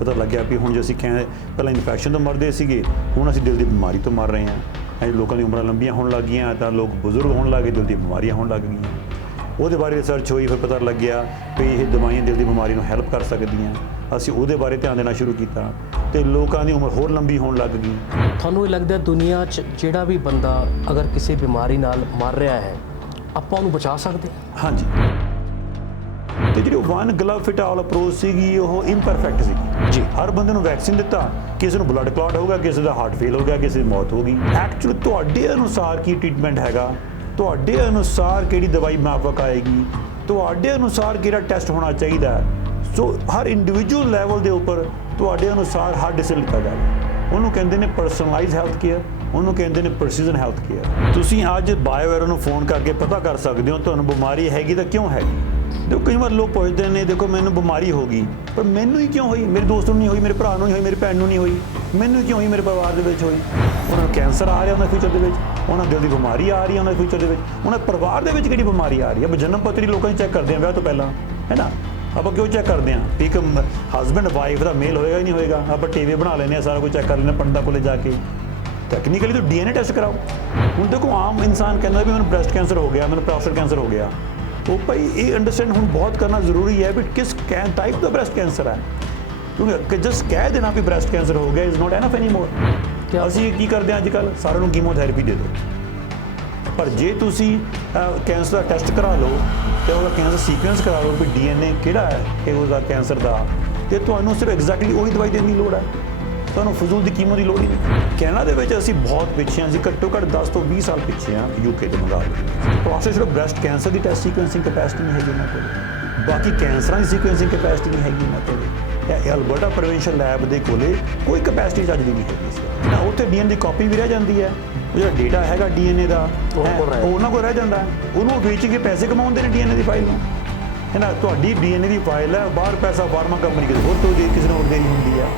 ਪਤਾ ਲੱਗਿਆ ਵੀ ਹੁਣ ਜੇ ਅਸੀਂ ਪਹਿਲਾਂ ਇਨਫੈਕਸ਼ਨ ਤੋਂ ਮਰਦੇ ਸੀਗੇ, ਹੁਣ ਅਸੀਂ ਦਿਲ ਦੀ ਬਿਮਾਰੀ ਤੋਂ ਮਰ ਰਹੇ ਹਾਂ। ਲੋਕਾਂ ਦੀਆਂ ਉਮਰਾਂ ਲੰਬੀਆਂ ਹੋਣ ਲੱਗ ਗਈਆਂ, ਤਾਂ ਲੋਕ ਬਜ਼ੁਰਗ ਹੋਣ ਲੱਗ ਗਏ, ਦਿਲ ਦੀਆਂ ਬਿਮਾਰੀਆਂ ਹੋਣ ਲੱਗ ਗਈਆਂ। ਉਹਦੇ ਬਾਰੇ ਰਿਸਰਚ ਹੋਈ, ਫਿਰ ਪਤਾ ਲੱਗਿਆ ਵੀ ਇਹ ਦਵਾਈਆਂ ਦਿਲ ਦੀ ਬਿਮਾਰੀ ਨੂੰ ਹੈਲਪ ਕਰ ਸਕਦੀਆਂ। ਅਸੀਂ ਉਹਦੇ ਬਾਰੇ ਧਿਆਨ ਦੇਣਾ ਸ਼ੁਰੂ ਕੀਤਾ ਤੇ ਲੋਕਾਂ ਦੀ ਉਮਰ ਹੋਰ ਲੰਬੀ ਹੋਣ ਲੱਗ ਗਈ। ਤੁਹਾਨੂੰ ਇਹ ਲੱਗਦਾ ਦੁਨੀਆ 'ਚ ਜਿਹੜਾ ਵੀ ਬੰਦਾ ਅਗਰ ਕਿਸੇ ਬਿਮਾਰੀ ਨਾਲ ਮਰ ਰਿਹਾ ਹੈ, ਆਪਾਂ ਉਹਨੂੰ ਬਚਾ ਸਕਦੇ ਹਾਂ? ਹਾਂਜੀ। ਤੇ ਜਿਹੜੀ ਵਨ ਗਲਵ ਫਿਟ ਆਲ ਅਪਰੋਚ ਸੀਗੀ, ਉਹ ਇੰਪਰਫੈਕਟ ਸੀਗੀ ਜੀ। ਹਰ ਬੰਦੇ ਨੂੰ ਵੈਕਸੀਨ ਦਿੱਤਾ, ਕਿਸੇ ਨੂੰ ਬਲੱਡ ਕਲੌਟ ਹੋ ਗਿਆ, ਕਿਸੇ ਦਾ ਹਾਰਟ ਫੇਲ ਹੋ ਗਿਆ, ਕਿਸੇ ਦੀ ਮੌਤ ਹੋ ਗਈ। ਐਕਚੁਅਲੀ ਤੁਹਾਡੇ ਅਨੁਸਾਰ ਕੀ ਟ੍ਰੀਟਮੈਂਟ ਹੈਗਾ, ਤੁਹਾਡੇ ਅਨੁਸਾਰ ਕਿਹੜੀ ਦਵਾਈ ਮਾਫਕ ਆਏਗੀ, ਤੁਹਾਡੇ ਅਨੁਸਾਰ ਕਿਹੜਾ ਟੈਸਟ ਹੋਣਾ ਚਾਹੀਦਾ। ਸੋ ਹਰ ਇੰਡੀਵਿਜੂਅਲ ਲੈਵਲ ਦੇ ਉੱਪਰ ਤੁਹਾਡੇ ਅਨੁਸਾਰ ਹਰ ਡਿਸੀਜਨ ਲਿੱਤਾ ਜਾਵੇ। ਉਹਨੂੰ ਕਹਿੰਦੇ ਨੇ ਪਰਸਨਲਾਈਜ਼ ਹੈਲਥ ਕੇਅਰ, ਉਹਨੂੰ ਕਹਿੰਦੇ ਨੇ ਪ੍ਰੈਸੀਜਨ ਹੈਲਥ ਕੇਅਰ। ਤੁਸੀਂ ਅੱਜ ਬਾਇਓਐਰੋ ਨੂੰ ਫੋਨ ਕਰਕੇ ਪਤਾ ਕਰ ਸਕਦੇ ਹੋ ਤੁਹਾਨੂੰ ਬਿਮਾਰੀ ਹੈਗੀ ਤਾਂ ਕਿਉਂ ਹੈਗੀ। ਦੇਖੋ ਕਈ ਵਾਰ ਲੋਕ ਪੁੱਛਦੇ ਨੇ, ਦੇਖੋ ਮੈਨੂੰ ਬਿਮਾਰੀ ਹੋ ਗਈ, ਪਰ ਮੈਨੂੰ ਹੀ ਕਿਉਂ ਹੋਈ, ਮੇਰੇ ਦੋਸਤ ਨੂੰ ਨਹੀਂ ਹੋਈ, ਮੇਰੇ ਭਰਾ ਨੂੰ ਨਹੀਂ ਹੋਈ, ਮੇਰੀ ਭੈਣ ਨੂੰ ਨਹੀਂ ਹੋਈ, ਮੈਨੂੰ ਕਿਉਂ ਹੋਈ, ਮੇਰੇ ਪਰਿਵਾਰ ਦੇ ਵਿੱਚ ਹੋਈ। ਉਹਨਾਂ ਨੂੰ ਕੈਂਸਰ ਆ ਰਿਹਾ ਉਹਨਾਂ ਫਿਊਚਰ ਦੇ ਵਿੱਚ, ਉਹਨਾਂ ਦਿਲ ਦੀ ਬਿਮਾਰੀ ਆ ਰਹੀ ਹੈ ਉਹਨਾਂ ਫਿਊਚਰ ਦੇ ਵਿੱਚ, ਉਹਨਾਂ ਪਰਿਵਾਰ ਦੇ ਵਿੱਚ ਕਿਹੜੀ ਬਿਮਾਰੀ ਆ ਰਹੀ ਹੈ। ਜਨਮ ਪੱਤਰੀ ਲੋਕਾਂ ਦੀ ਚੈੱਕ ਕਰਦੇ ਆ ਵਿਆਹ ਤੋਂ ਪਹਿਲਾਂ, ਹੈ ਨਾ। ਆਪਾਂ ਕਿਉਂ ਚੈੱਕ ਕਰਦੇ ਹਾਂ ਵੀ ਇੱਕ ਹਸਬੈਂਡ ਵਾਈਫ ਦਾ ਮੇਲ ਹੋਏਗਾ ਹੀ ਨਹੀਂ ਹੋਏਗਾ। ਆਪਾਂ ਟੀਵੀ ਬਣਾ ਲੈਂਦੇ ਹਾਂ, ਸਾਰਾ ਕੁਝ ਚੈੱਕ ਕਰ ਲੈਂਦੇ ਹਾਂ ਪੰਡਤਾਂ ਕੋਲੇ ਜਾ ਕੇ। ਟੈਕਨੀਕਲੀ ਤਾਂ DNA ਟੈਸਟ ਕਰਾਓ। ਹੁਣ ਦੇਖੋ ਆਮ ਇਨਸਾਨ ਕਹਿੰਦਾ ਵੀ ਮੈਨੂੰ ਬ੍ਰੈਸਟ ਕੈਂਸਰ ਹੋ ਗਿਆ, ਮੈਨੂੰ ਪ੍ਰੋਸਟੇਟ ਕੈਂਸਰ ਹੋ ਗਿਆ। ਉਹ ਭਾਈ ਇਹ ਅੰਡਰਸਟੈਂਡ ਹੁਣ ਬਹੁਤ ਕਰਨਾ ਜ਼ਰੂਰੀ ਹੈ ਵੀ ਕਿਸ ਟਾਈਪ ਦਾ ਬ੍ਰੈਸਟ ਕੈਂਸਰ ਹੈ। ਕਿਉਂਕਿ ਜਸਟ ਕਹਿ ਦੇਣਾ ਵੀ ਬ੍ਰੈਸਟ ਕੈਂਸਰ ਹੋ ਗਿਆ ਇਜ਼ ਨੋਟ ਐਨਫ ਐਨੀਮੋਰ। ਅਸੀਂ ਕੀ ਕਰਦੇ ਹਾਂ ਅੱਜ ਕੱਲ੍ਹ, ਸਾਰਿਆਂ ਨੂੰ ਕੀਮੋਥੈਰੇਪੀ ਦੇ ਦਿਓ। ਪਰ ਜੇ ਤੁਸੀਂ ਕੈਂਸਰ ਦਾ ਟੈਸਟ ਕਰਾ ਲਓ ਤੇ ਉਹਦਾ ਕੈਂਸਰ ਸੀਕੁਐਂਸ ਕਰਾ ਲਓ ਵੀ DNA ਕਿਹੜਾ ਹੈ ਇਹ ਉਹਦਾ ਕੈਂਸਰ ਦਾ, ਤੇ ਤੁਹਾਨੂੰ ਸਿਰਫ ਐਗਜ਼ੈਕਟਲੀ ਉਹੀ ਦਵਾਈ ਦੇਣ ਦੀ ਲੋੜ ਹੈ। ਤੁਹਾਨੂੰ ਫਜ਼ੂਲ ਦੀ ਕੀਮੋ ਦੀ ਲੋੜ ਹੀ ਨਹੀਂ। ਕੈਨੇਡਾ ਦੇ ਵਿੱਚ ਅਸੀਂ ਬਹੁਤ ਪਿੱਛੇ ਹਾਂ, ਅਸੀਂ ਘੱਟੋ ਘੱਟ 10 ਤੋਂ 20 ਸਾਲ ਪਿੱਛੇ ਹਾਂ UK ਦੇ ਮੁਕਾਬਲੇ। ਪ੍ਰੋਸਟੇਟ ਸਿਰਫ ਬ੍ਰੈਸਟ ਕੈਂਸਰ ਦੀ ਟੈਸਟ ਸੀਕੁਐਂਸਿੰਗ ਕੈਪੈਸਿਟੀ ਨਹੀਂ ਹੈਗੀ ਇਹਨਾਂ ਕੋਲ, ਬਾਕੀ ਕੈਂਸਰਾਂ ਦੀ ਸੀਕੁਐਂਸਿੰਗ ਕੈਪੈਸਿਟੀ ਨਹੀਂ ਹੈਗੀ ਇਹਨਾਂ ਕੋਲ। ਇਹ ਅਲਬਰਟਾ ਪ੍ਰੋਵਿੰਸ਼ੀਅਲ ਲੈਬ ਦੇ ਕੋਲੇ ਕੋਈ ਕੈਪੈਸਿਟੀ ਚੱਜ ਦੀ ਨਹੀਂ ਹੈਗੀ ਸੀ ਨਾ। ਉੱਥੇ DNA ਦੀ ਕਾਪੀ ਵੀ ਰਹਿ ਜਾਂਦੀ ਹੈ, ਉਹ ਜਿਹੜਾ ਡੇਟਾ ਹੈਗਾ DNA ਦਾ ਉਹ ਉਹਨਾਂ ਕੋਲ ਰਹਿ ਜਾਂਦਾ, ਉਹਨੂੰ ਵੇਚ ਕੇ ਪੈਸੇ ਕਮਾਉਂਦੇ ਨੇ DNA ਦੀ ਫਾਈਲ ਨੂੰ, ਹੈ ਨਾ। ਤੁਹਾਡੀ DNA ਦੀ ਫਾਈਲ ਹੈ, ਬਾਹਰ ਪੈਸਾ ਫਾਰਮਾ ਕੰਪਨੀ ਕਿਸੇ ਹੋਰ ਤੋਂ ਕਿਸੇ ਨੂੰ ਹੋਰ ਦੇਣੀ ਹੁੰਦੀ ਹੈ।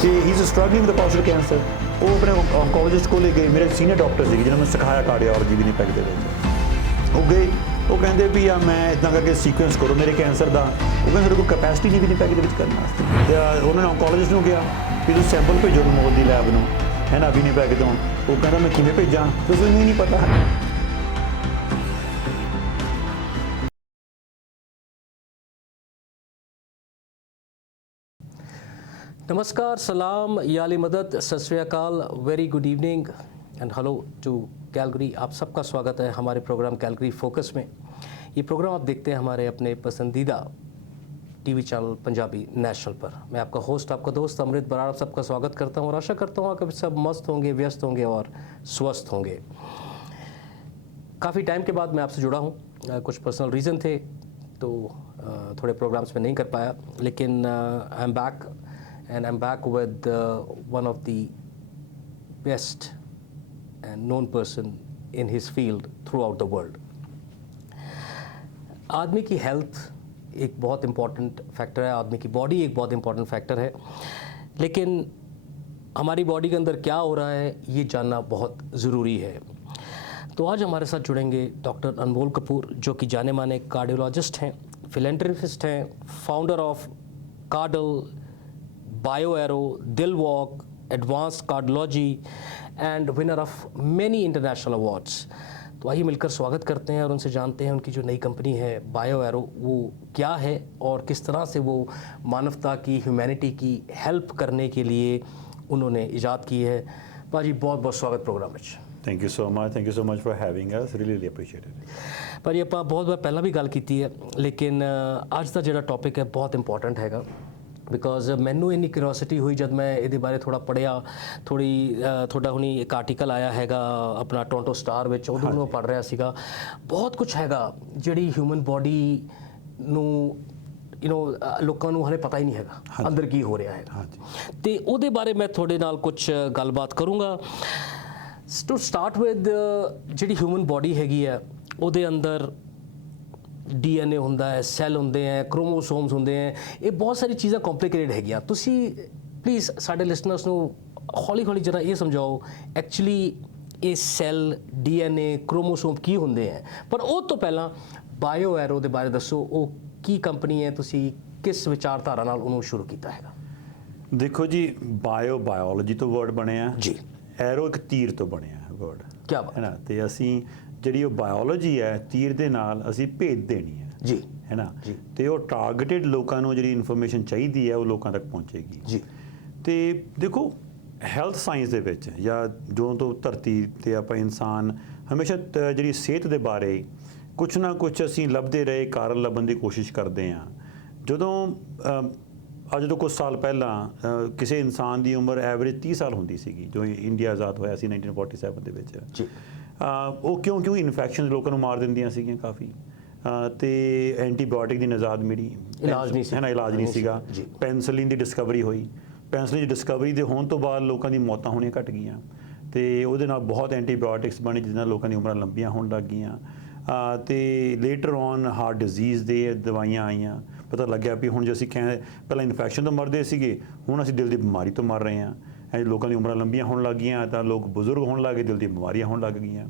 ਤੇ ਹੀ is struggling with prostate cancer. ਉਹ ਆਪਣੇ ਔਨਕੋਲੋਜਿਸਟ ਕੋਲ ਗਏ, ਮੇਰੇ ਸੀਨੀਅਰ ਡਾਕਟਰ ਸੀਗੇ ਜਿਹਨਾਂ ਨੂੰ ਸਿਖਾਇਆ ਕਾਰਡੀਓਲੋਜੀ ਵੀ ਵਿਨੀਪੈਗ ਦੇ ਵਿੱਚ। ਉਹ ਗਏ, ਉਹ ਕਹਿੰਦੇ ਵੀ ਆ ਮੈਂ ਇੱਦਾਂ ਕਰਕੇ ਸੀਕੁਐਂਸ ਕਰੋ ਮੇਰੇ ਕੈਂਸਰ ਦਾ। ਉਹ ਕਹਿੰਦੇ ਸਾਡੇ ਕੋਲ ਕੈਪੈਸਿਟੀ ਨਹੀਂ ਵਿਨੀਪੈਗ ਦੇ ਵਿੱਚ ਕਰਨ ਵਾਸਤੇ। ਤੇ ਉਹਨਾਂ ਨੇ ਔਨਕੋਲੋਜਿਸਟ ਨੂੰ ਕਿਹਾ ਵੀ ਤੁਸੀਂ ਸੈਂਪਲ ਭੇਜੋ ਮੋਲ ਦੀ ਲੈਬ ਨੂੰ, ਹੈ ਨਾ, ਵਿਨੀਪੈਗ ਤੋਂ। ਉਹ ਕਹਿੰਦਾ ਮੈਂ ਕਿਵੇਂ ਭੇਜਾਂ, ਤੁਸੀਂ ਮੈਨੂੰ ਨਹੀਂ ਪਤਾ। नमस्कार, सलाम, याली मदद, Sat Sri Akal, very good evening and hello to Calgary. आप सबका स्वागत है हमारे प्रोग्राम कैलगरी फोकस में। ये प्रोग्राम आप देखते हैं हमारे अपने पसंदीदा टीवी चैनल पंजाबी नेशनल पर। मैं आपका होस्ट, आपका दोस्त अमृत बराड़, आप सबका स्वागत करता हूँ और आशा करता हूँ कि सब मस्त होंगे, व्यस्त होंगे और स्वस्थ होंगे। काफ़ी टाइम के बाद मैं आपसे जुड़ा हूँ, कुछ पर्सनल रीज़न थे तो थोड़े प्रोग्राम्स में नहीं कर पाया, लेकिन I am back and I'm back with one of the best and known person in his field throughout the world. आदमी की हेल्थ एक बहुत इम्पॉर्टेंट फैक्टर है, आदमी की बॉडी एक बहुत इम्पॉर्टेंट फैक्टर है, लेकिन हमारी बॉडी के अंदर क्या हो रहा है ये जानना बहुत ज़रूरी है। तो आज हमारे साथ जुड़ेंगे डॉक्टर अनमोल कपूर, जो कि जाने माने कार्डियोलॉजिस्ट हैं, फिलेंथ्रेपिस्ट हैं, फाउंडर ऑफ कार्डल, बायोएरो, दिल walk, advanced cardiology and winner of many international awards. तो आइए मिलकर स्वागत करते हैं और उनसे जानते हैं उनकी जो नई कंपनी है बायोएरो वो क्या है और किस तरह से वो मानवता की, ह्यूमैनिटी की हेल्प करने के लिए उन्होंने इजाद की है। भाजी बहुत बहुत स्वागत प्रोग्राम में। Thank you so much for having us, really appreciate it. भाजी ਆਪਾਂ बहुत बार पहला भी गल की है, लेकिन ਅੱਜ ਦਾ ਜਿਹੜਾ टॉपिक है बहुत इंपॉर्टेंट हैगा। ਬਿਕੋਜ਼ ਮੈਨੂੰ ਇੰਨੀ ਕਿਉਰਿਓਸਿਟੀ ਹੋਈ ਜਦ ਮੈਂ ਇਹਦੇ ਬਾਰੇ ਥੋੜ੍ਹਾ ਪੜ੍ਹਿਆ, ਤੁਹਾਡਾ ਹੁਣੀ ਇੱਕ ਆਰਟੀਕਲ ਆਇਆ ਹੈਗਾ ਆਪਣਾ ਟੋਰਾਂਟੋ ਸਟਾਰ ਵਿੱਚ, ਉਦੋਂ ਨੂੰ ਪੜ੍ਹ ਰਿਹਾ ਸੀਗਾ। ਬਹੁਤ ਕੁਛ ਹੈਗਾ ਜਿਹੜੀ ਹਿਊਮਨ ਬੋਡੀ ਨੂੰ ਲੋਕਾਂ ਨੂੰ ਹਲੇ ਪਤਾ ਹੀ ਨਹੀਂ ਹੈਗਾ ਅੰਦਰ ਕੀ ਹੋ ਰਿਹਾ ਹੈਗਾ, ਤੇ ਉਹਦੇ ਬਾਰੇ ਮੈਂ ਤੁਹਾਡੇ ਨਾਲ ਕੁਛ ਗੱਲਬਾਤ ਕਰੂੰਗਾ। ਟੂ ਸਟਾਰਟ ਵਿਦ, ਜਿਹੜੀ ਹਿਊਮਨ ਬੋਡੀ ਹੈਗੀ ਹੈ ਉਹਦੇ ਅੰਦਰ DNA ਹੁੰਦਾ ਹੈ, ਸੈੱਲ ਹੁੰਦੇ ਹੈ, ਕ੍ਰੋਮੋਸੋਮਸ ਹੁੰਦੇ ਹੈ, ਇਹ ਬਹੁਤ ਸਾਰੀ ਚੀਜ਼ਾਂ ਕੰਪਲਿਕੇਟਡ ਹੈਗੀਆਂ। ਤੁਸੀਂ ਪਲੀਜ਼ ਸਾਡੇ ਲਿਸਨਰਸ ਨੂੰ ਹੌਲੀ ਹੌਲੀ ਜਰਾ ਇਹ ਸਮਝਾਓ ਐਕਚੁਅਲੀ ਇਹ ਸੈੱਲ, DNA, ਕ੍ਰੋਮੋਸੋਮ ਕੀ ਹੁੰਦੇ ਹੈ। ਪਰ ਉਹ ਤੋਂ ਪਹਿਲਾਂ ਬਾਇਓਐਰੋ ਦੇ ਬਾਰੇ ਦੱਸੋ, ਉਹ ਕੀ ਕੰਪਨੀ ਹੈ, ਤੁਸੀਂ ਕਿਸ ਵਿਚਾਰਧਾਰਾ ਨਾਲ ਉਹਨੂੰ ਸ਼ੁਰੂ ਕੀਤਾ ਹੈਗਾ। ਦੇਖੋ ਜੀ, ਬਾਇਓਲੋਜੀ ਤੋਂ ਵਰਡ ਬਣਿਆ ਜੀ। ਐਰੋ ਇੱਕ ਤੀਰ ਤੋਂ ਬਣਿਆ ਵਰਡ, ਕਿਆ ਬਾਤ ਹੈ ਨਾ। ਤੇ ਅਸੀਂ ਜਿਹੜੀ ਉਹ ਬਾਇਓਲੋਜੀ ਹੈ, ਤੀਰ ਦੇ ਨਾਲ ਅਸੀਂ ਭੇਜ ਦੇਣੀ ਹੈ ਜੀ ਹੈ ਨਾ। ਜੀ। ਤੇ ਉਹ ਟਾਰਗੇਟਡ ਲੋਕਾਂ ਨੂੰ ਜਿਹੜੀ ਇਨਫੋਰਮੇਸ਼ਨ ਚਾਹੀਦੀ ਹੈ ਉਹ ਲੋਕਾਂ ਤੱਕ ਪਹੁੰਚੇਗੀ ਜੀ। ਤੇ ਦੇਖੋ, ਹੈਲਥ ਸਾਇੰਸ ਦੇ ਵਿੱਚ ਜਾਂ ਜਦੋਂ ਤੋਂ ਧਰਤੀ ਤੇ ਆਪਾਂ ਇਨਸਾਨ ਹਮੇਸ਼ਾ ਜਿਹੜੀ ਸਿਹਤ ਦੇ ਬਾਰੇ ਕੁਛ ਨਾ ਕੁਛ ਅਸੀਂ ਲੱਭਦੇ ਰਹੇ, ਕਾਰਨ ਲੱਭਣ ਦੀ ਕੋਸ਼ਿਸ਼ ਕਰਦੇ ਹਾਂ। ਜਦੋਂ ਅੱਜ ਤੋਂ ਕੁਝ ਸਾਲ ਪਹਿਲਾਂ ਕਿਸੇ ਇਨਸਾਨ ਦੀ ਉਮਰ ਐਵਰੇਜ 30 ਸਾਲ ਹੁੰਦੀ ਸੀਗੀ, ਜੋ ਇੰਡੀਆ ਆਜ਼ਾਦ ਹੋਇਆ ਸੀ 1947 ਦੇ ਵਿੱਚ। ਜੀ। ਉਹ ਕਿਉਂ ਇਨਫੈਕਸ਼ਨ ਲੋਕਾਂ ਨੂੰ ਮਾਰ ਦਿੰਦੀਆਂ ਸੀਗੀਆਂ ਕਾਫੀ, ਤੇ ਐਂਟੀਬਾਇਓਟਿਕ ਦੀ ਨਿਜਾਤ ਮਿਲੀ, ਇਲਾਜ ਨਹੀਂ ਸੀ, ਹੈ ਨਾ, ਇਲਾਜ ਨਹੀਂ ਸੀਗਾ। ਪੈਨਸਲਿਨ ਦੀ ਡਿਸਕਵਰੀ ਹੋਈ, ਪੈਨਸਲਿਨ ਦੀ ਡਿਸਕਵਰੀ ਦੇ ਹੋਣ ਤੋਂ ਬਾਅਦ ਲੋਕਾਂ ਦੀ ਮੌਤਾਂ ਹੋਣੀਆਂ ਘਟ ਗਈਆਂ, ਤੇ ਉਹਦੇ ਨਾਲ ਬਹੁਤ ਐਂਟੀਬਾਇਓਟਿਕਸ ਬਣੇ ਜਿਹਦੇ ਨਾਲ ਲੋਕਾਂ ਦੀ ਉਮਰਾਂ ਲੰਬੀਆਂ ਹੋਣ ਲੱਗ ਗਈਆਂ। ਤੇ ਲੇਟਰ ਔਨ ਹਾਰਟ ਡਿਜ਼ੀਜ਼ ਦੇ ਦਵਾਈਆਂ ਆਈਆਂ, ਪਤਾ ਲੱਗਿਆ ਵੀ ਹੁਣ ਜੇ ਅਸੀਂ ਪਹਿਲਾਂ ਇਨਫੈਕਸ਼ਨ ਤੋਂ ਮਰਦੇ ਸੀਗੇ, ਹੁਣ ਅਸੀਂ ਦਿਲ ਦੀ ਬਿਮਾਰੀ ਤੋਂ ਮਰ ਰਹੇ ਹਾਂ। ਲੋਕਾਂ ਦੀ ਉਮਰਾਂ ਲੰਬੀਆਂ ਹੋਣ ਲੱਗ ਗਈਆਂ, ਤਾਂ ਲੋਕ ਬਜ਼ੁਰਗ ਹੋਣ ਲੱਗੇ, ਦਿਲ ਦੀ ਬਿਮਾਰੀਆਂ ਹੋਣ ਲੱਗ ਗਈਆਂ।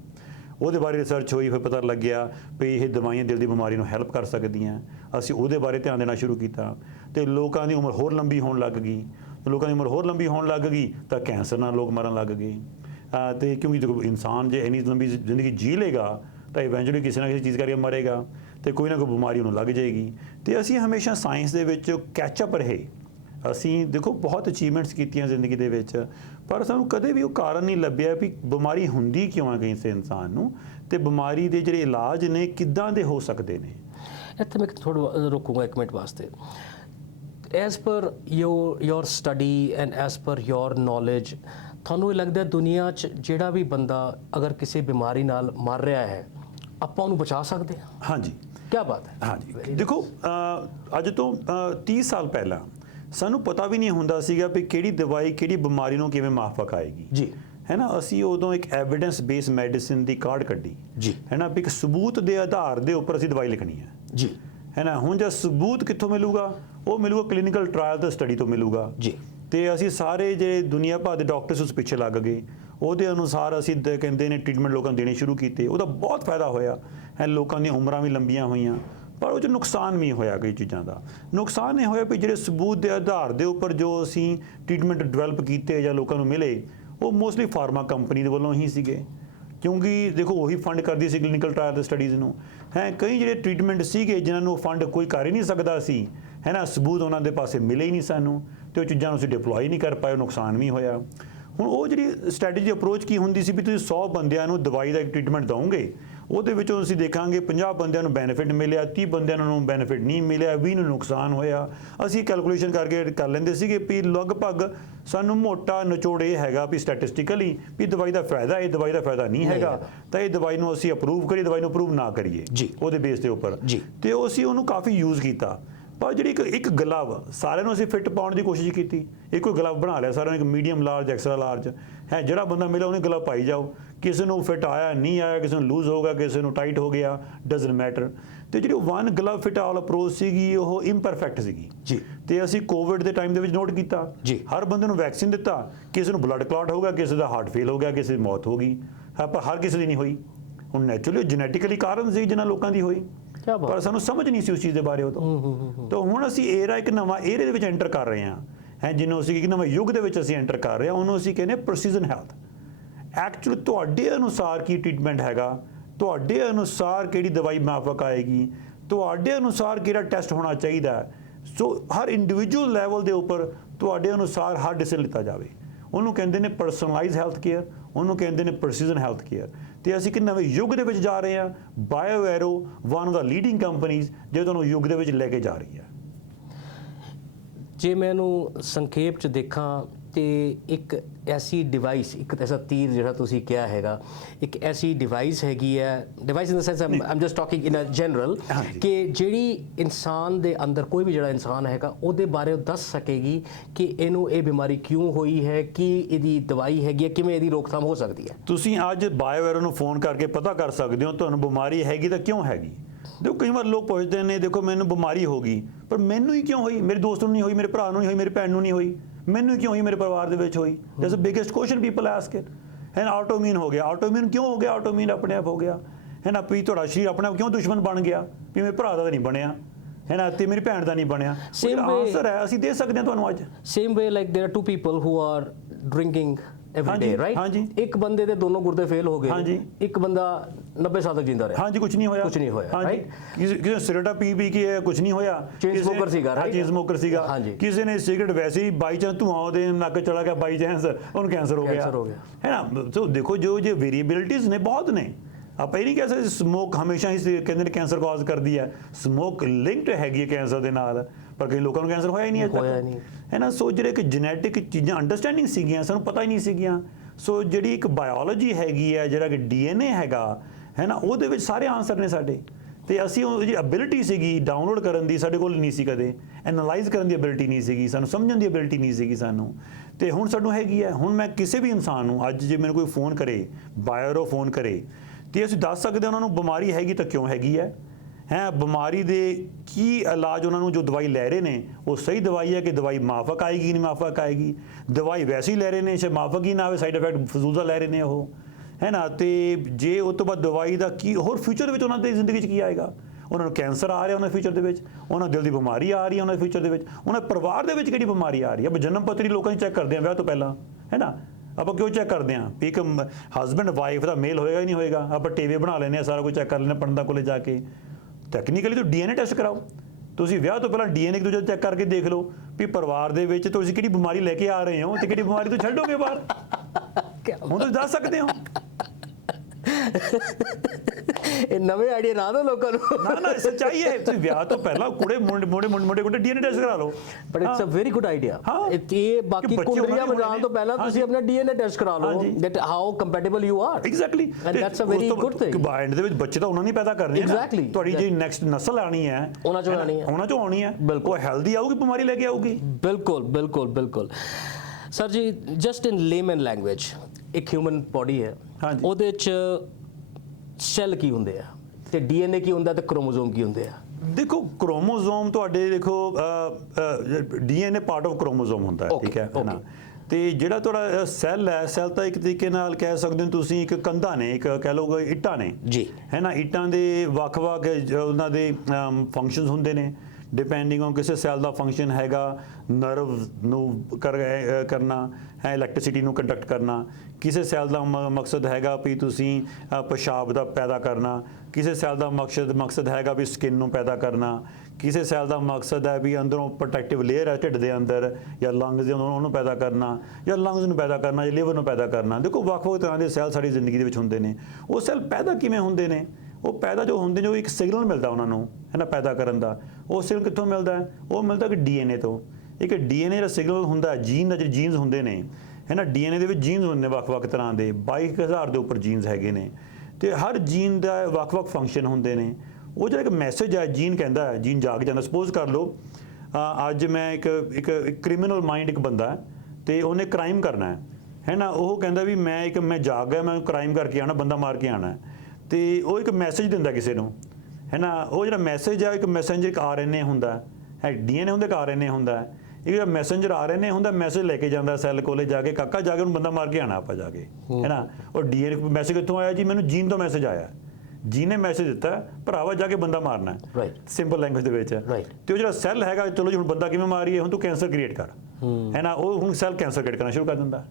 ਉਹਦੇ ਬਾਰੇ ਰਿਸਰਚ ਹੋਈ, ਫਿਰ ਪਤਾ ਲੱਗਿਆ ਵੀ ਇਹ ਦਵਾਈਆਂ ਦਿਲ ਦੀ ਬਿਮਾਰੀ ਨੂੰ ਹੈਲਪ ਕਰ ਸਕਦੀਆਂ। ਅਸੀਂ ਉਹਦੇ ਬਾਰੇ ਧਿਆਨ ਦੇਣਾ ਸ਼ੁਰੂ ਕੀਤਾ, ਤੇ ਲੋਕਾਂ ਦੀ ਉਮਰ ਹੋਰ ਲੰਬੀ ਹੋਣ ਲੱਗ ਗਈ। ਲੋਕਾਂ ਦੀ ਉਮਰ ਹੋਰ ਲੰਬੀ ਹੋਣ ਲੱਗ ਗਈ ਤਾਂ ਕੈਂਸਰ ਨਾਲ ਲੋਕ ਮਰਨ ਲੱਗ ਗਏ। ਤੇ ਕਿਉਂਕਿ ਦੇਖੋ, ਇਨਸਾਨ ਜੇ ਇੰਨੀ ਲੰਬੀ ਜ਼ਿੰਦਗੀ ਜੀ ਲੇਗਾ ਤਾਂ ਇਵੈਂਚੁਅਲੀ ਕਿਸੇ ਨਾ ਕਿਸੇ ਚੀਜ਼ ਕਰਕੇ ਮਰੇਗਾ, ਤੇ ਕੋਈ ਨਾ ਕੋਈ ਬਿਮਾਰੀ ਉਹਨੂੰ ਲੱਗ ਜਾਏਗੀ। ਤੇ ਅਸੀਂ ਹਮੇਸ਼ਾ ਸਾਇੰਸ ਦੇ ਵਿੱਚ ਕੈਚਅਪ ਰਹੇ। ਅਸੀਂ ਦੇਖੋ ਬਹੁਤ ਅਚੀਵਮੈਂਟਸ ਕੀਤੀਆਂ ਜ਼ਿੰਦਗੀ ਦੇ ਵਿੱਚ, ਪਰ ਸਾਨੂੰ ਕਦੇ ਵੀ ਉਹ ਕਾਰਨ ਨਹੀਂ ਲੱਭਿਆ ਵੀ ਬਿਮਾਰੀ ਹੁੰਦੀ ਕਿਉਂ ਹੈ ਕਿਸੇ ਇਨਸਾਨ ਨੂੰ, ਤੇ ਬਿਮਾਰੀ ਦੇ ਜਿਹੜੇ ਇਲਾਜ ਨੇ ਕਿੱਦਾਂ ਦੇ ਹੋ ਸਕਦੇ ਨੇ। ਇੱਥੇ ਮੈਂ ਥੋੜਾ ਰੁਕੂੰਗਾ ਇੱਕ ਮਿੰਟ ਵਾਸਤੇ। As per your study and as per your knowledge, ਤੁਹਾਨੂੰ ਇਹ ਲੱਗਦਾ ਦੁਨੀਆ 'ਚ ਜਿਹੜਾ ਵੀ ਬੰਦਾ ਅਗਰ ਕਿਸੇ ਬਿਮਾਰੀ ਨਾਲ ਮਰ ਰਿਹਾ ਹੈ, ਆਪਾਂ ਉਹਨੂੰ ਬਚਾ ਸਕਦੇ ਹਾਂ? ਹਾਂਜੀ। ਕੀ ਬਾਤ ਹੈ। ਹਾਂਜੀ, ਦੇਖੋ, ਅੱਜ ਤੋਂ 30 ਸਾਲ ਪਹਿਲਾਂ ਸਾਨੂੰ ਪਤਾ ਵੀ ਨਹੀਂ ਹੁੰਦਾ ਸੀਗਾ ਵੀ ਕਿਹੜੀ ਦਵਾਈ ਕਿਹੜੀ ਬਿਮਾਰੀ ਨੂੰ ਕਿਵੇਂ ਮਾਫਕ ਆਏਗੀ। ਜੀ। ਹੈ ਨਾ। ਅਸੀਂ ਉਦੋਂ ਇੱਕ ਐਵੀਡੈਂਸ ਬੇਸ ਮੈਡੀਸਿਨ ਦੀ ਕਾਢ ਕੱਢੀ। ਜੀ। ਹੈ ਨਾ, ਵੀ ਇੱਕ ਸਬੂਤ ਦੇ ਆਧਾਰ ਦੇ ਉੱਪਰ ਅਸੀਂ ਦਵਾਈ ਲਿਖਣੀ ਹੈ। ਜੀ। ਹੈ ਨਾ। ਹੁਣ ਜੇ ਸਬੂਤ ਕਿੱਥੋਂ ਮਿਲੂਗਾ? ਉਹ ਮਿਲੂਗਾ ਕਲੀਨਿਕਲ ਟ੍ਰਾਇਲ ਤੇ ਸਟੱਡੀ ਤੋਂ ਮਿਲੂਗਾ। ਜੀ। ਤੇ ਅਸੀਂ ਸਾਰੇ ਜਿਹੜੇ ਦੁਨੀਆ ਭਰ ਦੇ ਡਾਕਟਰਸ ਉਸ ਪਿੱਛੇ ਲੱਗ ਗਏ, ਉਹਦੇ ਅਨੁਸਾਰ ਅਸੀਂ ਕਹਿੰਦੇ ਨੇ ਟ੍ਰੀਟਮੈਂਟ ਲੋਕਾਂ ਨੂੰ ਦੇਣੇ ਸ਼ੁਰੂ ਕੀਤੇ। ਉਹਦਾ ਬਹੁਤ ਫਾਇਦਾ ਹੋਇਆ ਹੈ, ਲੋਕਾਂ ਦੀਆਂ ਉਮਰਾਂ ਵੀ ਲੰਬੀਆਂ ਹੋਈਆਂ, ਪਰ ਉਹ 'ਚ ਨੁਕਸਾਨ ਵੀ ਹੋਇਆ। ਕਈ ਚੀਜ਼ਾਂ ਦਾ ਨੁਕਸਾਨ ਇਹ ਹੋਇਆ ਵੀ ਜਿਹੜੇ ਸਬੂਤ ਦੇ ਆਧਾਰ ਦੇ ਉੱਪਰ ਜੋ ਅਸੀਂ ਟ੍ਰੀਟਮੈਂਟ ਡਿਵੈਲਪ ਕੀਤੇ ਜਾਂ ਲੋਕਾਂ ਨੂੰ ਮਿਲੇ, ਉਹ ਮੋਸਟਲੀ ਫਾਰਮਾ ਕੰਪਨੀ ਦੇ ਵੱਲੋਂ ਹੀ ਸੀਗੇ, ਕਿਉਂਕਿ ਦੇਖੋ ਉਹੀ ਫੰਡ ਕਰਦੀ ਸੀ ਕਲੀਨਿਕਲ ਟ੍ਰਾਇਲ ਦੇ ਸਟੱਡੀਜ਼ ਨੂੰ। ਕਈ ਜਿਹੜੇ ਟ੍ਰੀਟਮੈਂਟ ਸੀਗੇ ਜਿਨ੍ਹਾਂ ਨੂੰ ਫੰਡ ਕੋਈ ਕਰ ਹੀ ਨਹੀਂ ਸਕਦਾ ਸੀ, ਹੈ ਨਾ, ਸਬੂਤ ਉਹਨਾਂ ਦੇ ਪਾਸੇ ਮਿਲੇ ਹੀ ਨਹੀਂ ਸਾਨੂੰ, ਤੇ ਉਹ ਚੀਜ਼ਾਂ ਨੂੰ ਅਸੀਂ ਡਿਪਲੋਏ ਨਹੀਂ ਕਰ ਪਾਏ, ਨੁਕਸਾਨ ਵੀ ਹੋਇਆ। ਹੁਣ ਉਹ ਜਿਹੜੀ ਸਟ੍ਰੈਟਜੀ ਅਪਰੋਚ ਕੀ ਹੁੰਦੀ ਸੀ ਵੀ ਤੁਸੀਂ 100 ਬੰਦਿਆਂ ਨੂੰ ਦਵਾਈ ਦਾ ਇੱਕ ਟ੍ਰੀਟਮੈਂਟ ਦਿਓਗੇ, ਉਹਦੇ ਵਿੱਚੋਂ ਅਸੀਂ ਦੇਖਾਂਗੇ 50 ਬੰਦਿਆਂ ਨੂੰ ਬੈਨੀਫਿਟ ਮਿਲਿਆ, 30 ਬੰਦਿਆਂ ਨੂੰ ਬੈਨੀਫਿਟ ਨਹੀਂ ਮਿਲਿਆ, 20 ਨੂੰ ਨੁਕਸਾਨ ਹੋਇਆ। ਅਸੀਂ ਕੈਲਕੂਲੇਸ਼ਨ ਕਰਕੇ ਕਰ ਲੈਂਦੇ ਸੀਗੇ ਵੀ ਲਗਭਗ ਸਾਨੂੰ ਮੋਟਾ ਨਿਚੋੜ ਇਹ ਹੈਗਾ ਵੀ ਸਟੈਟਿਸਟਿਕਲੀ ਵੀ ਦਵਾਈ ਦਾ ਫਾਇਦਾ, ਇਹ ਦਵਾਈ ਦਾ ਫਾਇਦਾ ਨਹੀਂ ਹੈਗਾ, ਤਾਂ ਇਹ ਦਵਾਈ ਨੂੰ ਅਸੀਂ ਅਪਰੂਵ ਕਰੀਏ, ਦਵਾਈ ਨੂੰ ਅਪਰੂਵ ਨਾ ਕਰੀਏ ਉਹਦੇ ਬੇਸ ਦੇ ਉੱਪਰ। ਤੇ ਉਹ ਅਸੀਂ ਉਹਨੂੰ ਕਾਫੀ ਯੂਜ਼ ਕੀਤਾ। ਪਰ ਜਿਹੜੀ ਇੱਕ ਗਲਵ ਸਾਰਿਆਂ ਨੂੰ ਅਸੀਂ ਫਿੱਟ ਪਾਉਣ ਦੀ ਕੋਸ਼ਿਸ਼ ਕੀਤੀ, ਇੱਕੋ ਗਲਵ ਬਣਾ ਲਿਆ ਸਾਰਿਆਂ ਨੂੰ, ਇੱਕ ਮੀਡੀਅਮ ਲਾਰਜ, ਐਕਸਟਰਾ ਲਾਰਜ ਹੈ। ਜਿਹੜਾ ਬੰਦਾ ਮਿਲਿਆ ਉਹਨੇ ਗਲਵ ਪਾਈ ਜਾਓ, ਕਿਸੇ ਨੂੰ ਫਿੱਟ ਆਇਆ ਨਹੀਂ ਆਇਆ, ਕਿਸੇ ਨੂੰ ਲੂਜ਼ ਹੋ ਗਿਆ, ਕਿਸੇ ਨੂੰ ਟਾਈਟ ਹੋ ਗਿਆ, ਡਜ਼ਨਟ ਮੈਟਰ। ਤੇ ਜਿਹੜੀ ਵਨ ਗਲਵ ਫਿਟ ਆਲ ਅਪਰੋਚ ਸੀਗੀ ਉਹ ਇੰਪਰਫੈਕਟ ਸੀਗੀ ਜੀ। ਤੇ ਅਸੀਂ ਕੋਵਿਡ ਦੇ ਟਾਈਮ ਦੇ ਵਿੱਚ ਨੋਟ ਕੀਤਾ, ਹਰ ਬੰਦੇ ਨੂੰ ਵੈਕਸੀਨ ਦਿੱਤਾ, ਕਿਸੇ ਨੂੰ ਬਲੱਡ ਕਲੌਟ ਹੋ ਗਿਆ, ਕਿਸੇ ਦਾ ਹਾਰਟ ਫੇਲ ਹੋ ਗਿਆ, ਕਿਸੇ ਦੀ ਮੌਤ ਹੋ ਗਈ, ਪਰ ਹਰ ਕਿਸੇ ਦੀ ਨਹੀਂ ਹੋਈ। ਹੁਣ ਨੈਚੁਰਲੀ ਜੈਨੇਟਿਕਲੀ ਕਾਰਨ ਸੀ ਜਿਨ੍ਹਾਂ ਲੋਕਾਂ ਦੀ ਹੋਈ, ਪਰ ਸਾਨੂੰ ਸਮਝ ਨਹੀਂ ਸੀ ਉਸ ਚੀਜ਼ ਦੇ ਬਾਰੇ ਉਦੋਂ। ਤਾਂ ਹੁਣ ਅਸੀਂ ਇੱਕ ਨਵਾਂ ਏਰੇ ਦੇ ਵਿੱਚ ਐਂਟਰ ਕਰ ਰਹੇ ਹਾਂ, ਜਿਹਨੂੰ ਅਸੀਂ ਇੱਕ ਨਵੇਂ ਯੁੱਗ ਦੇ ਵਿੱਚ ਅਸੀਂ ਐਂਟਰ ਕਰ ਰਹੇ ਹਾਂ, ਉਹਨੂੰ ਅਸੀਂ ਕਹਿੰਦੇ ਪ੍ਰੈਸੀਜਨ ਹੈਲਥ। ਐਕਚੁਅਲੀ ਤੁਹਾਡੇ ਅਨੁਸਾਰ ਕੀ ਟ੍ਰੀਟਮੈਂਟ ਹੈਗਾ, ਤੁਹਾਡੇ ਅਨੁਸਾਰ ਕਿਹੜੀ ਦਵਾਈ ਮਾਫਕ ਆਏਗੀ, ਤੁਹਾਡੇ ਅਨੁਸਾਰ ਕਿਹੜਾ ਟੈਸਟ ਹੋਣਾ ਚਾਹੀਦਾ। ਸੋ ਹਰ ਇੰਡੀਵਿਜੂਅਲ ਲੈਵਲ ਦੇ ਉੱਪਰ ਤੁਹਾਡੇ ਅਨੁਸਾਰ ਹਰ ਡਿਸੀਜਨ ਲਿੱਤਾ ਜਾਵੇ। ਉਹਨੂੰ ਕਹਿੰਦੇ ਨੇ ਪਰਸਨਲਾਈਜ਼ ਹੈਲਥ ਕੇਅਰ, ਉਹਨੂੰ ਕਹਿੰਦੇ ਨੇ ਪ੍ਰੈਸੀਜਨ ਹੈਲਥ ਕੇਅਰ। ਤੇ ਅਸੀਂ ਇੱਕ ਨਵੇਂ ਯੁੱਗ ਦੇ ਵਿੱਚ ਜਾ ਰਹੇ ਹਾਂ। Bio Aero one of the leading companies ਜੋ ਤੁਹਾਨੂੰ ਯੁੱਗ ਦੇ ਵਿੱਚ ਲੈ ਕੇ ਜਾ ਰਹੀ ਹੈ। ਜੇ ਮੈਂ ਇਹਨੂੰ ਸੰਖੇਪ 'ਚ ਦੇਖਾਂ ਤੇ ਇੱਕ ਐਸੀ ਡਿਵਾਈਸ, ਇੱਕ ਐਸਾ ਤੀਰ ਜਿਹੜਾ ਤੁਸੀਂ ਕਿਹਾ ਹੈਗਾ, ਇੱਕ ਐਸੀ ਡਿਵਾਈਸ ਹੈਗੀ ਹੈ, device in the sense I'm just talking in a general, ਕਿ ਜਿਹੜੀ ਇਨਸਾਨ ਦੇ ਅੰਦਰ, ਕੋਈ ਵੀ ਜਿਹੜਾ ਇਨਸਾਨ ਹੈਗਾ, ਉਹਦੇ ਬਾਰੇ ਉਹ ਦੱਸ ਸਕੇਗੀ ਕਿ ਇਹਨੂੰ ਇਹ ਬਿਮਾਰੀ ਕਿਉਂ ਹੋਈ ਹੈ, ਕੀ ਇਹਦੀ ਦਵਾਈ ਹੈਗੀ ਹੈ, ਕਿਵੇਂ ਇਹਦੀ ਰੋਕਥਾਮ ਹੋ ਸਕਦੀ ਹੈ। ਤੁਸੀਂ ਅੱਜ ਬਾਇਓ ਐਰੋ ਨੂੰ ਫੋਨ ਕਰਕੇ ਪਤਾ ਕਰ ਸਕਦੇ ਹੋ ਤੁਹਾਨੂੰ ਬਿਮਾਰੀ ਹੈਗੀ ਤਾਂ ਕਿਉਂ ਹੈਗੀ। ਦੇਖੋ ਕਈ ਵਾਰ ਲੋਕ ਪੁੱਛਦੇ ਨੇ, ਦੇਖੋ ਮੈਨੂੰ ਬਿਮਾਰੀ ਹੋ ਗਈ, ਪਰ ਮੈਨੂੰ ਹੀ ਕਿਉਂ ਹੋਈ, ਮੇਰੇ ਦੋਸਤ ਨੂੰ ਨਹੀਂ ਹੋਈ, ਮੇਰੇ ਭਰਾ ਨੂੰ ਨਹੀਂ ਹੋਈ, ਮੇਰੀ ਭੈਣ ਨੂੰ ਨਹੀਂ ਹੋਈ, ਮੈਨੂੰ ਕਿਉਂ ਹੋਈ, ਮੇਰੇ ਪਰਿਵਾਰ ਦੇ ਵਿੱਚ ਹੋਈ। That's the biggest question people ask it. ਹੈ ਆਟੋਮਿਊਨ ਹੋ ਗਿਆ, ਆਟੋਮਿਊਨ ਕਿਉਂ ਹੋ ਗਿਆ, ਆਟੋਮਿਊਨ ਆਪਣੇ ਆਪ ਹੋ ਗਿਆ, ਹੈ ਨਾ। ਵੀ ਤੁਹਾਡਾ ਸਰੀਰ ਆਪਣੇ ਆਪ ਕਿਉਂ ਦੁਸ਼ਮਣ ਬਣ ਗਿਆ, ਵੀ ਮੇਰੇ ਭਰਾ ਦਾ ਤਾਂ ਨਹੀਂ ਬਣਿਆ, ਹੈ ਨਾ, ਤੇ ਮੇਰੀ ਭੈਣ ਦਾ ਨਹੀਂ ਬਣਿਆ। Same way- ਆਨਸਰ ਹੈ, ਅਸੀਂ ਦੇ ਸਕਦੇ ਹਾਂ ਤੁਹਾਨੂੰ ਅੱਜ। Same way like there are two people who are drinking every ਹਾਂਜੀ, डे राइट। ਹਾਂਜੀ। ਇੱਕ ਬੰਦੇ ਦੇ ਦੋਨੋਂ ਗੁਰਦੇ ਫੇਲ ਹੋ ਗਏ, ਹਾਂਜੀ। ਇੱਕ ਬੰਦਾ 90 ਸਾਲ ਤੱਕ ਜਿੰਦਾ ਰਿਹਾ। ਹਾਂਜੀ, ਕੁਝ ਨਹੀਂ ਹੋਇਆ, ਕੁਛ ਨਹੀਂ ਹੋਇਆ, ਹਾਂਜੀ। right? ਕਿਸੇ ਸਿਗਰਟਾ ਪੀ ਕੇ ਕੁਝ ਨਹੀਂ ਹੋਇਆ। Chain smoker ਸੀਗਾ, right? ਚੇਨ ਸਮੋਕਰ ਸੀਗਾ। ਹਾਂਜੀ। ਕਿਸੇ ਨੇ ਸਿਗਰਟ ਵੈਸੇ ਹੀ ਬਾਈ ਚਾਂਸ ਧੂਆਂ ਉਹਦੇ ਨੱਕ ਚਲਾ ਗਿਆ, ਬਾਈ ਚਾਂਸ ਉਹਨੂੰ ਕੈਂਸਰ ਹੋ ਗਿਆ, ਕੈਂਸਰ ਹੋ ਗਿਆ। ਹੈ ਨਾ। ਸੋ ਦੇਖੋ ਜੋ ਵੇਰੀਏਬਿਲਿਟੀਜ਼ ਨੇ ਬਹੁਤ ਨੇ। ਆਪਾਂ ਇਹ ਨਹੀਂ ਕਹਿ ਸਕਦੇ ਸਮੋਕ ਹਮੇਸ਼ਾ ਹੀ ਕਹਿੰਦੇ ਨੇ ਕੈਂਸਰ ਕਾਜ਼ ਕਰਦੀ ਹੈ। ਸਮੋਕ ਲਿੰਕਡ ਹੈਗੀ ਹੈ ਕੈਂਸਰ ਦੇ ਨਾਲ, ਪਰ ਕਈ ਲੋਕਾਂ ਨੂੰ ਕੈਂਸਰ ਹੋਇਆ ਹੀ ਨਹੀਂ ਅਜੇ ਹੋਇਆ ਤੱਕ, ਨਹੀਂ। ਹੈ ਨਾ। ਸੋ ਜਿਹੜੇ ਕਿ ਜੈਨੇਟਿਕ ਚੀਜ਼ਾਂ ਅੰਡਰਸਟੈਂਡਿੰਗ ਸੀਗੀਆਂ, ਸਾਨੂੰ ਪਤਾ ਹੀ ਨਹੀਂ ਸੀਗੀਆਂ। ਸੋ ਜਿਹੜੀ ਇੱਕ ਬਾਇਓਲੋਜੀ ਹੈਗੀ ਹੈ, ਜਿਹੜਾ ਕਿ DNA ਹੈਗਾ, ਹੈ ਨਾ, ਉਹਦੇ ਵਿੱਚ ਸਾਰੇ ਆਨਸਰ ਨੇ ਸਾਡੇ। ਤੇ ਅਸੀਂ ਉਹ ਜਿਹੜੀ ਐਬਿਲਿਟੀ ਸੀਗੀ ਡਾਊਨਲੋਡ ਕਰਨ ਦੀ ਸਾਡੇ ਕੋਲ ਨਹੀਂ ਸੀ, ਕਦੇ ਐਨਾਲਾਈਜ਼ ਕਰਨ ਦੀ ਐਬਿਲਿਟੀ ਨਹੀਂ ਸੀਗੀ ਸਾਨੂੰ, ਸਮਝਣ ਦੀ ਐਬਿਲਿਟੀ ਨਹੀਂ ਸੀਗੀ ਸਾਨੂੰ। ਤੇ ਹੁਣ ਸਾਨੂੰ ਹੈਗੀ ਹੈ। ਹੁਣ ਮੈਂ ਕਿਸੇ ਵੀ ਇਨਸਾਨ ਨੂੰ ਅੱਜ ਜੇ ਮੈਨੂੰ ਕੋਈ ਫੋਨ ਕਰੇ, ਬਾਇਓਰੋ ਫੋਨ ਕਰੇ, ਤੇ ਅਸੀਂ ਦੱਸ ਸਕਦੇ ਹਾਂ ਉਹਨਾਂ ਨੂੰ ਬਿਮਾਰੀ ਹੈਗੀ ਤਾਂ ਕਿਉਂ ਹੈਗੀ ਹੈ, ਬਿਮਾਰੀ ਦੇ ਕੀ ਇਲਾਜ, ਉਹਨਾਂ ਨੂੰ ਜੋ ਦਵਾਈ ਲੈ ਰਹੇ ਨੇ ਉਹ ਸਹੀ ਦਵਾਈ ਹੈ ਕਿ ਦਵਾਈ ਮਾਫਕ ਆਏਗੀ ਨਹੀਂ ਮਾਫਕ ਆਏਗੀ, ਦਵਾਈ ਵੈਸੇ ਹੀ ਲੈ ਰਹੇ ਨੇ, ਸ਼ਾਇਦ ਮਾਫਕ ਹੀ ਨਾ ਆਵੇ, ਸਾਈਡ ਇਫੈਕਟ ਫਜ਼ੂਲ ਦਾ ਲੈ ਰਹੇ ਨੇ ਉਹ, ਹੈ ਨਾ। ਤੇ ਜੇ ਉਸ ਤੋਂ ਬਾਅਦ ਦਵਾਈ ਦਾ ਕੀ ਹੋਰ ਫਿਊਚਰ ਦੇ ਵਿੱਚ ਉਹਨਾਂ ਦੀ ਜ਼ਿੰਦਗੀ 'ਚ ਕੀ ਆਏਗਾ। ਉਹਨਾਂ ਨੂੰ ਕੈਂਸਰ ਆ ਰਿਹਾ ਉਹਨਾਂ ਦੇ ਫਿਊਚਰ ਦੇ ਵਿੱਚ, ਉਹਨਾਂ ਦਿਲ ਦੀ ਬਿਮਾਰੀ ਆ ਰਹੀ ਹੈ ਉਹਨਾਂ ਦੇ ਫਿਊਚਰ ਦੇ ਵਿੱਚ, ਉਹਨਾਂ ਦੇ ਪਰਿਵਾਰ ਦੇ ਵਿੱਚ ਕਿਹੜੀ ਬਿਮਾਰੀ ਆ ਰਹੀ ਹੈ। ਆਪਾਂ ਜਨਮ ਪੱਤਰੀ ਲੋਕਾਂ ਦੀ ਚੈੱਕ ਕਰਦੇ ਹਾਂ ਵਿਆਹ ਤੋਂ ਪਹਿਲਾਂ, ਹੈ ਨਾ। ਆਪਾਂ ਕਿਉਂ ਚੈੱਕ ਕਰਦੇ ਹਾਂ ਵੀ ਇੱਕ ਹਸਬੈਂਡ ਵਾਈਫ ਦਾ ਮੇਲ ਹੋਏਗਾ ਹੀ ਨਹੀਂ ਹੋਏਗਾ। ਆਪਾਂ ਟੀਵੀ ਬਣਾ ਲੈਂਦੇ ਹਾਂ, ਸਾਰਾ ਕੁਝ ਚੈੱਕ ਕਰ ਲੈਂਦੇ ਹਾਂ ਪੰਡਤਾਂ ਕੋਲੇ ਜਾ ਕੇ। ਟੈਕਨੀਕਲੀ ਤੁਸੀਂ DNA ਟੈਸਟ ਕਰਾਓ, ਤੁਸੀਂ ਵਿਆਹ ਤੋਂ ਪਹਿਲਾਂ DNA ਇੱਕ ਦੂਜੇ ਚੈੱਕ ਕਰਕੇ ਦੇਖ ਲਓ ਵੀ ਪਰਿਵਾਰ ਦੇ ਵਿੱਚ ਤੁਸੀਂ ਕਿਹੜੀ ਬਿਮਾਰੀ ਲੈ ਕੇ ਆ ਰਹੇ ਹੋ ਤੇ ਕਿਹੜੀ ਬਿਮਾਰੀ ਤੋਂ ਛੱਡੋਗੇ ਬਾਹਰ। ਹੁਣ ਤੁਸੀਂ ਦੱਸ ਸਕਦੇ ਹੋ। ਇਹ ਨਵੇਂ ਆਈਡੀਆ ਨਾ ਦੋ ਲੋਕਾਂ ਨੂੰ। ਨਾ ਸੱਚਾਈ ਹੈ। ਤੁਸੀਂ ਵਿਆਹ ਤੋਂ ਪਹਿਲਾਂ ਮੁੰਡੇ DNA ਟੈਸਟ ਕਰਾ ਲਓ। But it's a very good idea. ਇਹ ਬਾਕੀ ਕੁੰਡਲੀਆਂ ਬਣਾਉਣ ਤੋਂ ਪਹਿਲਾਂ ਤੁਸੀਂ ਆਪਣਾ DNA ਟੈਸਟ ਕਰਾ ਲਓ, that how compatible you are. Exactly, and that's a very good thing. Mind ਦੇ ਵਿੱਚ ਬੱਚੇ ਤਾਂ ਉਹਨਾਂ ਨੇ ਪੈਦਾ ਕਰਨੇ ਨੇ। ਐਗਜ਼ੈਕਟਲੀ। ਤੁਹਾਡੀ ਜਿਹੜੀ ਨੈਕਸਟ ਨਸਲ ਆਣੀ ਹੈ ਉਹਨਾਂ ਚੋਂ ਆਉਣੀ ਹੈ, ਉਹ ਹੈਲਦੀ ਆਊਗੀ, ਬਿਮਾਰੀ ਲੈ ਕੇ ਆਊਗੀ। ਬਿਲਕੁਲ ਬਿਲਕੁਲ ਬਿਲਕੁਲ। ਸਰ ਜੀ, ਜਸਟ ਇਨ ਲੇਮਨ ਲੈਂਗੁਏਜ, ਇੱਕ ਹਿਊਮਨ ਬੋਡੀ ਹੈ, ਉਹਦੇ 'ਚ ਸੈੱਲ ਕੀ ਹੁੰਦੇ ਆ ਤੇ DNA ਕੀ ਹੁੰਦਾ ਤੇ ਕ੍ਰੋਮੋਸੋਮ ਕੀ ਹੁੰਦੇ ਆ। ਦੇਖੋ ਕ੍ਰੋਮੋਸੋਮ ਤੁਹਾਡੇ ਦੇਖੋ DNA ਪਾਰਟ ਆਫ ਕ੍ਰੋਮੋਸੋਮ ਹੁੰਦਾ ਹੈ, ਠੀਕ ਹੈ ਨਾ। ਤੇ ਜਿਹੜਾ ਤੁਹਾਡਾ ਸੈੱਲ ਹੈ, ਸੈੱਲ ਤਾਂ ਇੱਕ ਤਰੀਕੇ ਨਾਲ ਕਹਿ ਸਕਦੇ ਹੋ ਤੁਸੀਂ ਇੱਕ ਕੰਧਾਂ ਨੇ, ਇੱਕ ਕਹਿ ਲਓ ਇੱਟਾਂ ਨੇ ਜੀ, ਹੈ ਨਾ। ਇੱਟਾਂ ਦੇ ਵੱਖ-ਵੱਖ ਉਹਨਾਂ ਦੇ ਫੰਕਸ਼ਨਸ ਹੁੰਦੇ ਨੇ ਡਿਪੈਂਡਿੰਗ ਔਨ ਕਿਸੇ ਸੈੱਲ ਦਾ ਫੰਕਸ਼ਨ ਹੈਗਾ ਨਰਵ ਨੂੰ ਕਰਨਾ ਹੈ, ਇਲੈਕਟ੍ਰਿਸਿਟੀ ਨੂੰ ਕੰਡਕਟ ਕਰਨਾ। ਕਿਸੇ ਸੈੱਲ ਦਾ ਮਕਸਦ ਹੈਗਾ ਵੀ ਤੁਸੀਂ ਪਿਸ਼ਾਬ ਦਾ ਪੈਦਾ ਕਰਨਾ, ਕਿਸੇ ਸੈੱਲ ਦਾ ਮਕਸਦ ਹੈਗਾ ਵੀ ਸਕਿਨ ਨੂੰ ਪੈਦਾ ਕਰਨਾ, ਕਿਸੇ ਸੈੱਲ ਦਾ ਮਕਸਦ ਹੈ ਵੀ ਅੰਦਰੋਂ ਪ੍ਰੋਟੈਕਟਿਵ ਲੇਅਰ ਹੈ ਢਿੱਡ ਦੇ ਅੰਦਰ ਜਾਂ ਲੰਗਸ ਦੇ ਅੰਦਰ, ਉਹਨੂੰ ਪੈਦਾ ਕਰਨਾ, ਜਾਂ ਲੰਗਸ ਨੂੰ ਪੈਦਾ ਕਰਨਾ, ਜਾਂ ਲਿਵਰ ਨੂੰ ਪੈਦਾ ਕਰਨਾ। ਦੇਖੋ ਵੱਖ-ਵੱਖ ਤਰ੍ਹਾਂ ਦੇ ਸੈੱਲ ਸਾਡੀ ਜ਼ਿੰਦਗੀ ਦੇ ਵਿੱਚ ਹੁੰਦੇ ਨੇ। ਉਹ ਸੈੱਲ ਪੈਦਾ ਕਿਵੇਂ ਹੁੰਦੇ ਨੇ? ਉਹ ਪੈਦਾ ਜੋ ਹੁੰਦੇ ਨੇ, ਉਹ ਇੱਕ ਸਿਗਨਲ ਮਿਲਦਾ ਉਹਨਾਂ ਨੂੰ, ਹੈ ਨਾ, ਪੈਦਾ ਕਰਨ ਦਾ। ਉਹ ਸਿਗਨਲ ਕਿੱਥੋਂ ਮਿਲਦਾ ਹੈ? ਉਹ ਮਿਲਦਾ ਕਿ DNA ਤੋਂ। ਇੱਕ DNA ਦਾ ਸਿਗਨਲ ਹੁੰਦਾ, ਜੀਨਸ ਹੁੰਦੇ ਨੇ, ਹੈ ਨਾ। DNA ਦੇ ਵਿੱਚ ਜੀਨਸ ਹੁੰਦੇ ਨੇ ਵੱਖ-ਵੱਖ ਤਰ੍ਹਾਂ ਦੇ, 22,000 ਦੇ ਉੱਪਰ ਜੀਨਸ ਹੈਗੇ ਨੇ, ਤੇ ਹਰ ਜੀਨ ਦਾ ਵੱਖ-ਵੱਖ ਫੰਕਸ਼ਨ ਹੁੰਦੇ ਨੇ। ਉਹ ਜਿਹੜਾ ਇੱਕ ਮੈਸੇਜ ਹੈ, ਜੀਨ ਕਹਿੰਦਾ ਹੈ, ਜੀਨ ਜਾਗ ਜਾਂਦਾ। ਸਪੋਜ਼ ਕਰ ਲਓ ਅੱਜ ਮੈਂ ਇੱਕ ਕ੍ਰਿਮੀਨਲ ਮਾਈਂਡ ਇੱਕ ਬੰਦਾ ਹੈ ਤੇ ਉਹਨੇ ਕ੍ਰਾਈਮ ਕਰਨਾ ਹੈ ਨਾ। ਉਹ ਕਹਿੰਦਾ ਵੀ ਮੈਂ ਜਾਗ ਗਿਆ, ਮੈਂ ਕ੍ਰਾਈਮ ਕਰਕੇ ਆਉਣਾ, ਬੰਦਾ ਮਾਰ ਕੇ ਆਉਣਾ, ਤੇ ਉਹ ਇੱਕ ਮੈਸੇਜ ਦਿੰਦਾ ਕਿਸੇ ਨੂੰ, ਹੈ ਨਾ। ਉਹ ਜਿਹੜਾ ਮੈਸੇਜ ਹੈ, ਇੱਕ ਮੈਸੇਂਜਰ, ਇੱਕ RNA ਹੁੰਦਾ ਹੈ, DNA ਹੁੰਦਾ, ਇੱਕ RNA ਹੁੰਦਾ ਹੈ। ਇਹ ਜਿਹੜਾ ਮੈਸੇਂਜਰ RNA ਹੁੰਦਾ, ਮੈਸੇਜ ਲੈ ਕੇ ਜਾਂਦਾ ਸੈੱਲ ਕੋਲੇ ਜਾ ਕੇ, ਕਾਕਾ ਜਾ ਕੇ ਉਹਨੂੰ ਬੰਦਾ ਮਾਰ ਕੇ ਆਣਾ ਆਪਾਂ ਜਾ ਕੇ, ਹੈ ਨਾ। ਉਹ DNA ਮੈਸੇਜ ਕਿੱਥੋਂ ਆਇਆ ਜੀ? ਮੈਨੂੰ ਜੀਨ ਤੋਂ ਮੈਸੇਜ ਆਇਆ, ਜੀਨ ਨੇ ਮੈਸੇਜ ਦਿੱਤਾ, ਭਰਾਵਾ ਜਾ ਕੇ ਬੰਦਾ ਮਾਰਨਾ ਹੈ, ਸਿੰਪਲ ਲੈਂਗੁਏਜ ਦੇ ਵਿੱਚ। ਤੇ ਉਹ ਜਿਹੜਾ ਸੈੱਲ ਹੈਗਾ, ਚਲੋ ਜੀ ਹੁਣ ਬੰਦਾ ਕਿਵੇਂ ਮਾਰੀਏ, ਹੁਣ ਤੂੰ ਕੈਂਸਰ ਕ੍ਰੀਏਟ ਕਰ, ਹੈ ਨਾ। ਉਹ ਹੁਣ ਸੈੱਲ ਕੈਂਸਰ ਕ੍ਰੀਏਟ ਕਰਨਾ ਸ਼ੁਰੂ ਕਰ ਦਿੰਦਾ।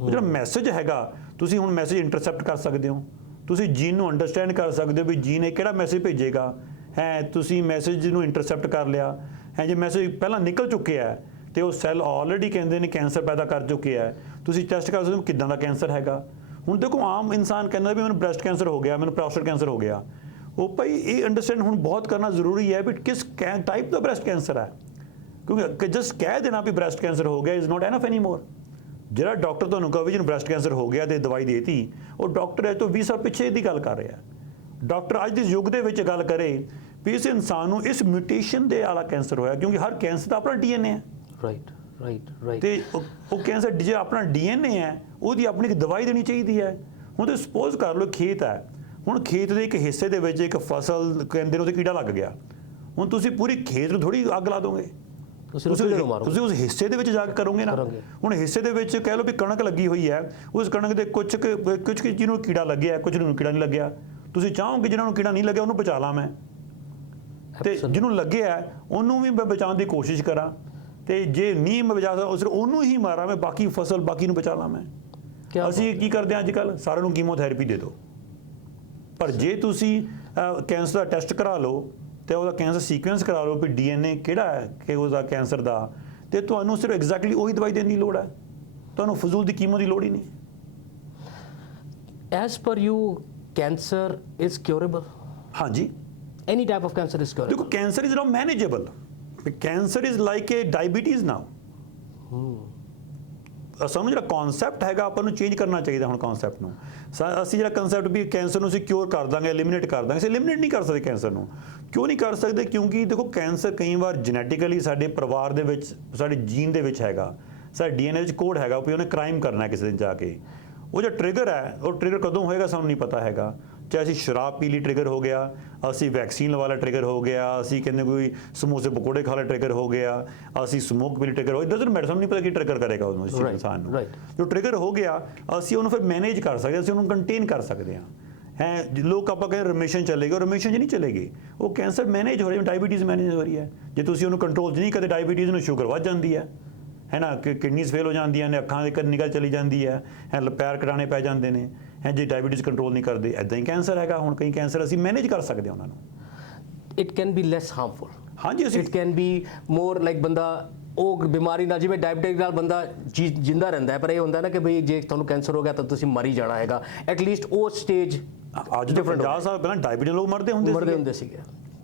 ਉਹ ਜਿਹੜਾ ਮੈਸੇਜ ਹੈਗਾ, ਤੁਸੀਂ ਹੁਣ ਮੈਸੇਜ ਇੰਟਰਸੈਪਟ ਕਰ ਸਕਦੇ ਹੋ, ਤੁਸੀਂ ਜੀਨ ਨੂੰ ਅੰਡਰਸਟੈਂਡ ਕਰ ਸਕਦੇ ਹੋ ਵੀ ਜੀਨ ਇਹ ਕਿਹੜਾ ਮੈਸੇਜ ਭੇਜੇਗਾ, ਹੈ। ਤੁਸੀਂ ਮੈਸੇਜ ਨੂੰ ਇੰਟਰਸੈਪਟ ਕਰ ਲਿਆ ਹੈ। ਜੇ ਮੈਸੇਜ ਪਹਿਲਾਂ ਨਿਕਲ ਚੁੱਕਿਆ ਹੈ ਤੇ ਉਹ ਸੈੱਲ ਆਲਰੇਡੀ ਕਹਿੰਦੇ ਨੇ ਕੈਂਸਰ ਪੈਦਾ ਕਰ ਚੁੱਕਿਆ ਹੈ, ਤੁਸੀਂ ਟੈਸਟ ਕਰ ਸਕਦੇ ਹੋ ਕਿੱਦਾਂ ਦਾ ਕੈਂਸਰ ਹੈਗਾ। ਹੁਣ ਦੇਖੋ ਆਮ ਇਨਸਾਨ ਕਹਿੰਦਾ ਵੀ ਮੈਨੂੰ ਬ੍ਰੈਸਟ ਕੈਂਸਰ ਹੋ ਗਿਆ, ਮੈਨੂੰ ਪ੍ਰੋਸਟੇਟ ਕੈਂਸਰ ਹੋ ਗਿਆ। ਉਹ ਭਾਈ ਇਹ ਅੰਡਰਸਟੈਂਡ ਹੁਣ ਬਹੁਤ ਕਰਨਾ ਜ਼ਰੂਰੀ ਹੈ ਵੀ ਕਿਸ ਟਾਈਪ ਦਾ ਬ੍ਰੈਸਟ ਕੈਂਸਰ ਹੈ, ਕਿਉਂਕਿ ਜਸਟ ਕਹਿ ਦੇਣਾ ਵੀ ਬ੍ਰੈਸਟ ਕੈਂਸਰ ਹੋ ਗਿਆ ਇਜ਼ ਨਾਟ ਐਨਫ ਐਨੀ ਮੋਰ। ਜਿਹੜਾ ਡਾਕਟਰ ਤੁਹਾਨੂੰ ਕਹੇ ਜਿਹਨੂੰ ਬ੍ਰੈਸਟ ਕੈਂਸਰ ਹੋ ਗਿਆ ਤੇ ਦਵਾਈ ਦੇਤੀ, ਉਹ ਡਾਕਟਰ ਹੈ ਤੋਂ 20 ਸਾਲ ਪਿੱਛੇ ਦੀ ਗੱਲ ਕਰ ਰਿਹਾ। ਡਾਕਟਰ ਅੱਜ ਦੇ ਯੁੱਗ ਦੇ ਵਿੱਚ ਗੱਲ ਕਰੇ ਵੀ ਇਸ ਇਨਸਾਨ ਨੂੰ ਇਸ ਮਿਊਟੇਸ਼ਨ ਦੇ ਵਾਲਾ ਕੈਂਸਰ ਹੋਇਆ, ਕਿਉਂਕਿ ਹਰ ਕੈਂਸਰ ਦਾ ਆਪਣਾ DNA ਹੈ। ਰਾਈਟ। ਤੇ ਉਹ ਕੈਂਸਰ ਜੇ ਆਪਣਾ DNA ਹੈ, ਉਹਦੀ ਆਪਣੀ ਇੱਕ ਦਵਾਈ ਦੇਣੀ ਚਾਹੀਦੀ ਹੈ। ਹੁਣ ਤੁਸੀਂ ਸਪੋਜ਼ ਕਰ ਲਓ ਖੇਤ ਹੈ, ਹੁਣ ਖੇਤ ਦੇ ਇੱਕ ਹਿੱਸੇ ਦੇ ਵਿੱਚ ਇੱਕ ਫਸਲ ਕਹਿੰਦੇ ਨੇ ਉਹਦੇ ਕੀੜਾ ਲੱਗ ਗਿਆ, ਹੁਣ ਤੁਸੀਂ ਪੂਰੀ ਖੇਤ ਨੂੰ ਥੋੜੀ ਅੱਗ ਲਾ ਦੋਗੇ, ਤੁਸੀਂ ਉਸ ਹਿੱਸੇ ਦੇ ਵਿੱਚ ਜਾ ਕੇ ਕਰੋਗੇ ਨਾ। ਹੁਣ ਹਿੱਸੇ ਦੇ ਵਿੱਚ ਕਹਿ ਲਓ ਵੀ ਕਣਕ ਲੱਗੀ ਹੋਈ ਹੈ, ਉਸ ਕਣਕ ਦੇ ਕੁਝ ਜਿਹਨੂੰ ਕੀੜਾ ਲੱਗਿਆ, ਕੁਝ ਨੂੰ ਕੀੜਾ ਨਹੀਂ ਲੱਗਿਆ। ਤੁਸੀਂ ਚਾਹੋਗੇ ਜਿਹਨਾਂ ਨੂੰ ਕੀੜਾ ਨਹੀਂ ਲੱਗਿਆ ਉਹਨੂੰ ਬਚਾ ਲਾਂ ਮੈਂ, ਤੇ ਜਿਹਨੂੰ ਲੱਗਿਆ ਉਹਨੂੰ ਵੀ ਮੈਂ ਬਚਾਉਣ ਦੀ ਕੋਸ਼ਿਸ਼ ਕਰਾਂ, ਤੇ ਜੇ ਨਹੀਂ ਮੈਂ ਬਚਾ ਸਕਦਾ ਸਿਰਫ ਉਹਨੂੰ ਹੀ ਮਾਰਾਂ, ਮੈਂ ਬਾਕੀ ਫਸਲ ਬਾਕੀ ਨੂੰ ਬਚਾ ਲਾਂ ਮੈਂ। ਅਸੀਂ ਕੀ ਕਰਦੇ ਹਾਂ ਅੱਜ ਕੱਲ੍ਹ, ਸਾਰਿਆਂ ਨੂੰ ਕੀਮੋਥੈਰੇਪੀ ਦੇ ਦਿਓ। ਪਰ ਜੇ ਤੁਸੀਂ ਕੈਂਸਰ ਦਾ ਟੈਸਟ ਕਰਾ ਲਓ ਤੇ ਉਹਦਾ ਕੈਂਸਰ ਸੀਕੁਐਂਸ ਕਰਾ ਲਓ ਵੀ DNA ਕਿਹੜਾ ਹੈ ਕਿ ਉਹਦਾ ਕੈਂਸਰ ਦਾ, ਤੇ ਤੁਹਾਨੂੰ ਸਿਰਫ ਐਗਜ਼ੈਕਟਲੀ ਉਹੀ ਦਵਾਈ ਦੇਣ ਦੀ ਲੋੜ ਹੈ, ਤੁਹਾਨੂੰ ਫਜ਼ੂਲ ਦੀ ਕੀਮੋ ਦੀ ਲੋੜ ਹੀ ਨਹੀਂ। As per you, cancer is curable? ਹਾਂਜੀ, Any type of cancer is curable? ਦੇਖੋ cancer is now manageable, cancer is like a diabetes now. ਸਾਨੂੰ ਜਿਹੜਾ ਕਨਸੈਪਟ ਹੈਗਾ ਆਪਾਂ ਨੂੰ ਚੇਂਜ ਕਰਨਾ ਚਾਹੀਦਾ। ਹੁਣ ਕਨਸੈਪਟ ਨੂੰ ਅਸੀਂ ਜਿਹੜਾ ਕਨਸੈਪਟ ਵੀ ਕੈਂਸਰ ਨੂੰ ਅਸੀਂ ਕਿਉਰ ਕਰ ਦਾਂਗੇ, ਐਲੀਮੀਨੇਟ ਕਰ ਦਾਂਗੇ, ਅਸੀਂ ਐਲੀਮੀਨੇਟ ਨਹੀਂ ਕਰ ਸਕਦੇ ਕੈਂਸਰ ਨੂੰ। ਕਿਉਂ ਨਹੀਂ ਕਰ ਸਕਦੇ? ਕਿਉਂਕਿ ਦੇਖੋ ਕੈਂਸਰ ਕਈ ਵਾਰ ਜੈਨੇਟਿਕਲੀ ਸਾਡੇ ਪਰਿਵਾਰ ਦੇ ਵਿੱਚ, ਸਾਡੇ ਜੀਨ ਦੇ ਵਿੱਚ ਹੈਗਾ, ਸਾਡੇ DNA ਵਿੱਚ ਕੋਡ ਹੈਗਾ ਵੀ ਉਹਨੇ ਕ੍ਰਾਈਮ ਕਰਨਾ ਕਿਸੇ ਦਿਨ ਜਾ ਕੇ। ਉਹ ਜਿਹੜਾ ਟ੍ਰਿਗਰ ਹੈ, ਉਹ ਟ੍ਰਿਗਰ ਕਦੋਂ ਹੋਏਗਾ ਸਾਨੂੰ ਨਹੀਂ ਪਤਾ ਹੈਗਾ। ਚਾਹੇ ਅਸੀਂ ਸ਼ਰਾਬ ਪੀ ਲਈ ਟ੍ਰਿਗਰ ਹੋ ਗਿਆ, ਅਸੀਂ ਵੈਕਸੀਨ ਲਵਾ ਲਿਆ ਟ੍ਰਿਗਰ ਹੋ ਗਿਆ, ਅਸੀਂ ਕਹਿੰਦੇ ਕੋਈ ਸਮੋਸੇ ਪਕੌੜੇ ਖਾ ਲਿਆ ਟ੍ਰਿਗਰ ਹੋ ਗਿਆ, ਅਸੀਂ ਸਮੋਕ ਪੀ ਲਈ ਟ੍ਰਿਗਰ ਹੋ ਗਿਆ। ਡਜ਼ਨਟ ਮੈਟਰ, ਸਾਨੂੰ ਨਹੀਂ ਪਤਾ ਕੀ ਟ੍ਰਿਗਰ ਕਰੇਗਾ ਉਹਨੂੰ, ਇਸ ਇਨਸਾਨ ਨੂੰ। ਜੋ ਟ੍ਰਿਗਰ ਹੋ ਗਿਆ ਅਸੀਂ ਉਹਨੂੰ ਫਿਰ ਮੈਨੇਜ ਕਰ ਸਕਦੇ, ਅਸੀਂ ਉਹਨੂੰ ਕੰਟੇਨ ਕਰ ਸਕਦੇ ਹਾਂ। ਹੈ ਲੋਕ ਆਪਾਂ ਕਹਿੰਦੇ ਰਿਮਿਸ਼ਨ ਚਲੇਗੀ, ਉਹ ਰਿਮਿਸ਼ਨ 'ਚ ਨਹੀਂ ਚਲੇਗੀ, ਉਹ ਕੈਂਸਰ ਮੈਨੇਜ ਹੋ ਰਿਹਾ, ਡਾਇਬੀਟੀਜ਼ ਮੈਨੇਜ ਹੋ ਰਹੀ ਹੈ। ਜੇ ਤੁਸੀਂ ਉਹਨੂੰ ਕੰਟਰੋਲ 'ਚ ਨਹੀਂ ਕਰਦੇ, ਡਾਇਬੀਟੀਜ਼ ਨੂੰ ਸ਼ੂਗਰ ਵੱਧ ਜਾਂਦੀ ਹੈ ਨਾ, ਕਿ ਕਿਡਨੀਜ਼ ਫੇਲ ਹੋ ਜਾਂਦੀਆਂ ਨੇ, ਅੱਖਾਂ ਦੇ ਨਿਗਾਹ ਚਲੀ ਜਾਂਦੀ ਹੈ, ਪੈਰ ਕਟਾਣੇ ਪੈ ਜਾਂਦੇ ਨੇ, ਜੇ ਡਾਇਬੀਟੀਜ਼ ਕੰਟਰੋਲ ਨਹੀਂ ਕਰਦੇ। ਇੱਦਾਂ ਹੀ ਕੈਂਸਰ ਹੈਗਾ। ਹੁਣ ਕਈ ਕੈਂਸਰ ਅਸੀਂ ਮੈਨੇਜ ਕਰ ਸਕਦੇ ਹਾਂ ਉਹਨਾਂ ਨੂੰ। It can be less harmful. ਹਾਂਜੀ, ਅਸੀਂ It can be more like ਬੰਦਾ ਉਹ ਬਿਮਾਰੀ ਨਾਲ, ਜਿਵੇਂ ਡਾਇਬੀਟਿਕ ਨਾਲ ਬੰਦਾ ਜਿੰਦਾ ਰਹਿੰਦਾ ਹੈ, ਪਰ ਇਹ ਹੁੰਦਾ ਨਾ ਕਿ ਬਈ ਜੇ ਤੁਹਾਨੂੰ ਕੈਂਸਰ ਹੋ ਗਿਆ ਤਾਂ ਤੁਸੀਂ ਮਰ ਹੀ ਜਾਣਾ ਹੈਗਾ। ਐਟਲੀਸਟ ਉਹ ਸਟੇਜ ਅੱਜ ਤੋਂ 50 ਸਾਲ ਪਹਿਲਾਂ ਡਾਇਬੀਟੀਜ਼ ਲੋਕ ਮਰਦੇ ਹੁੰਦੇ ਸੀਗੇ।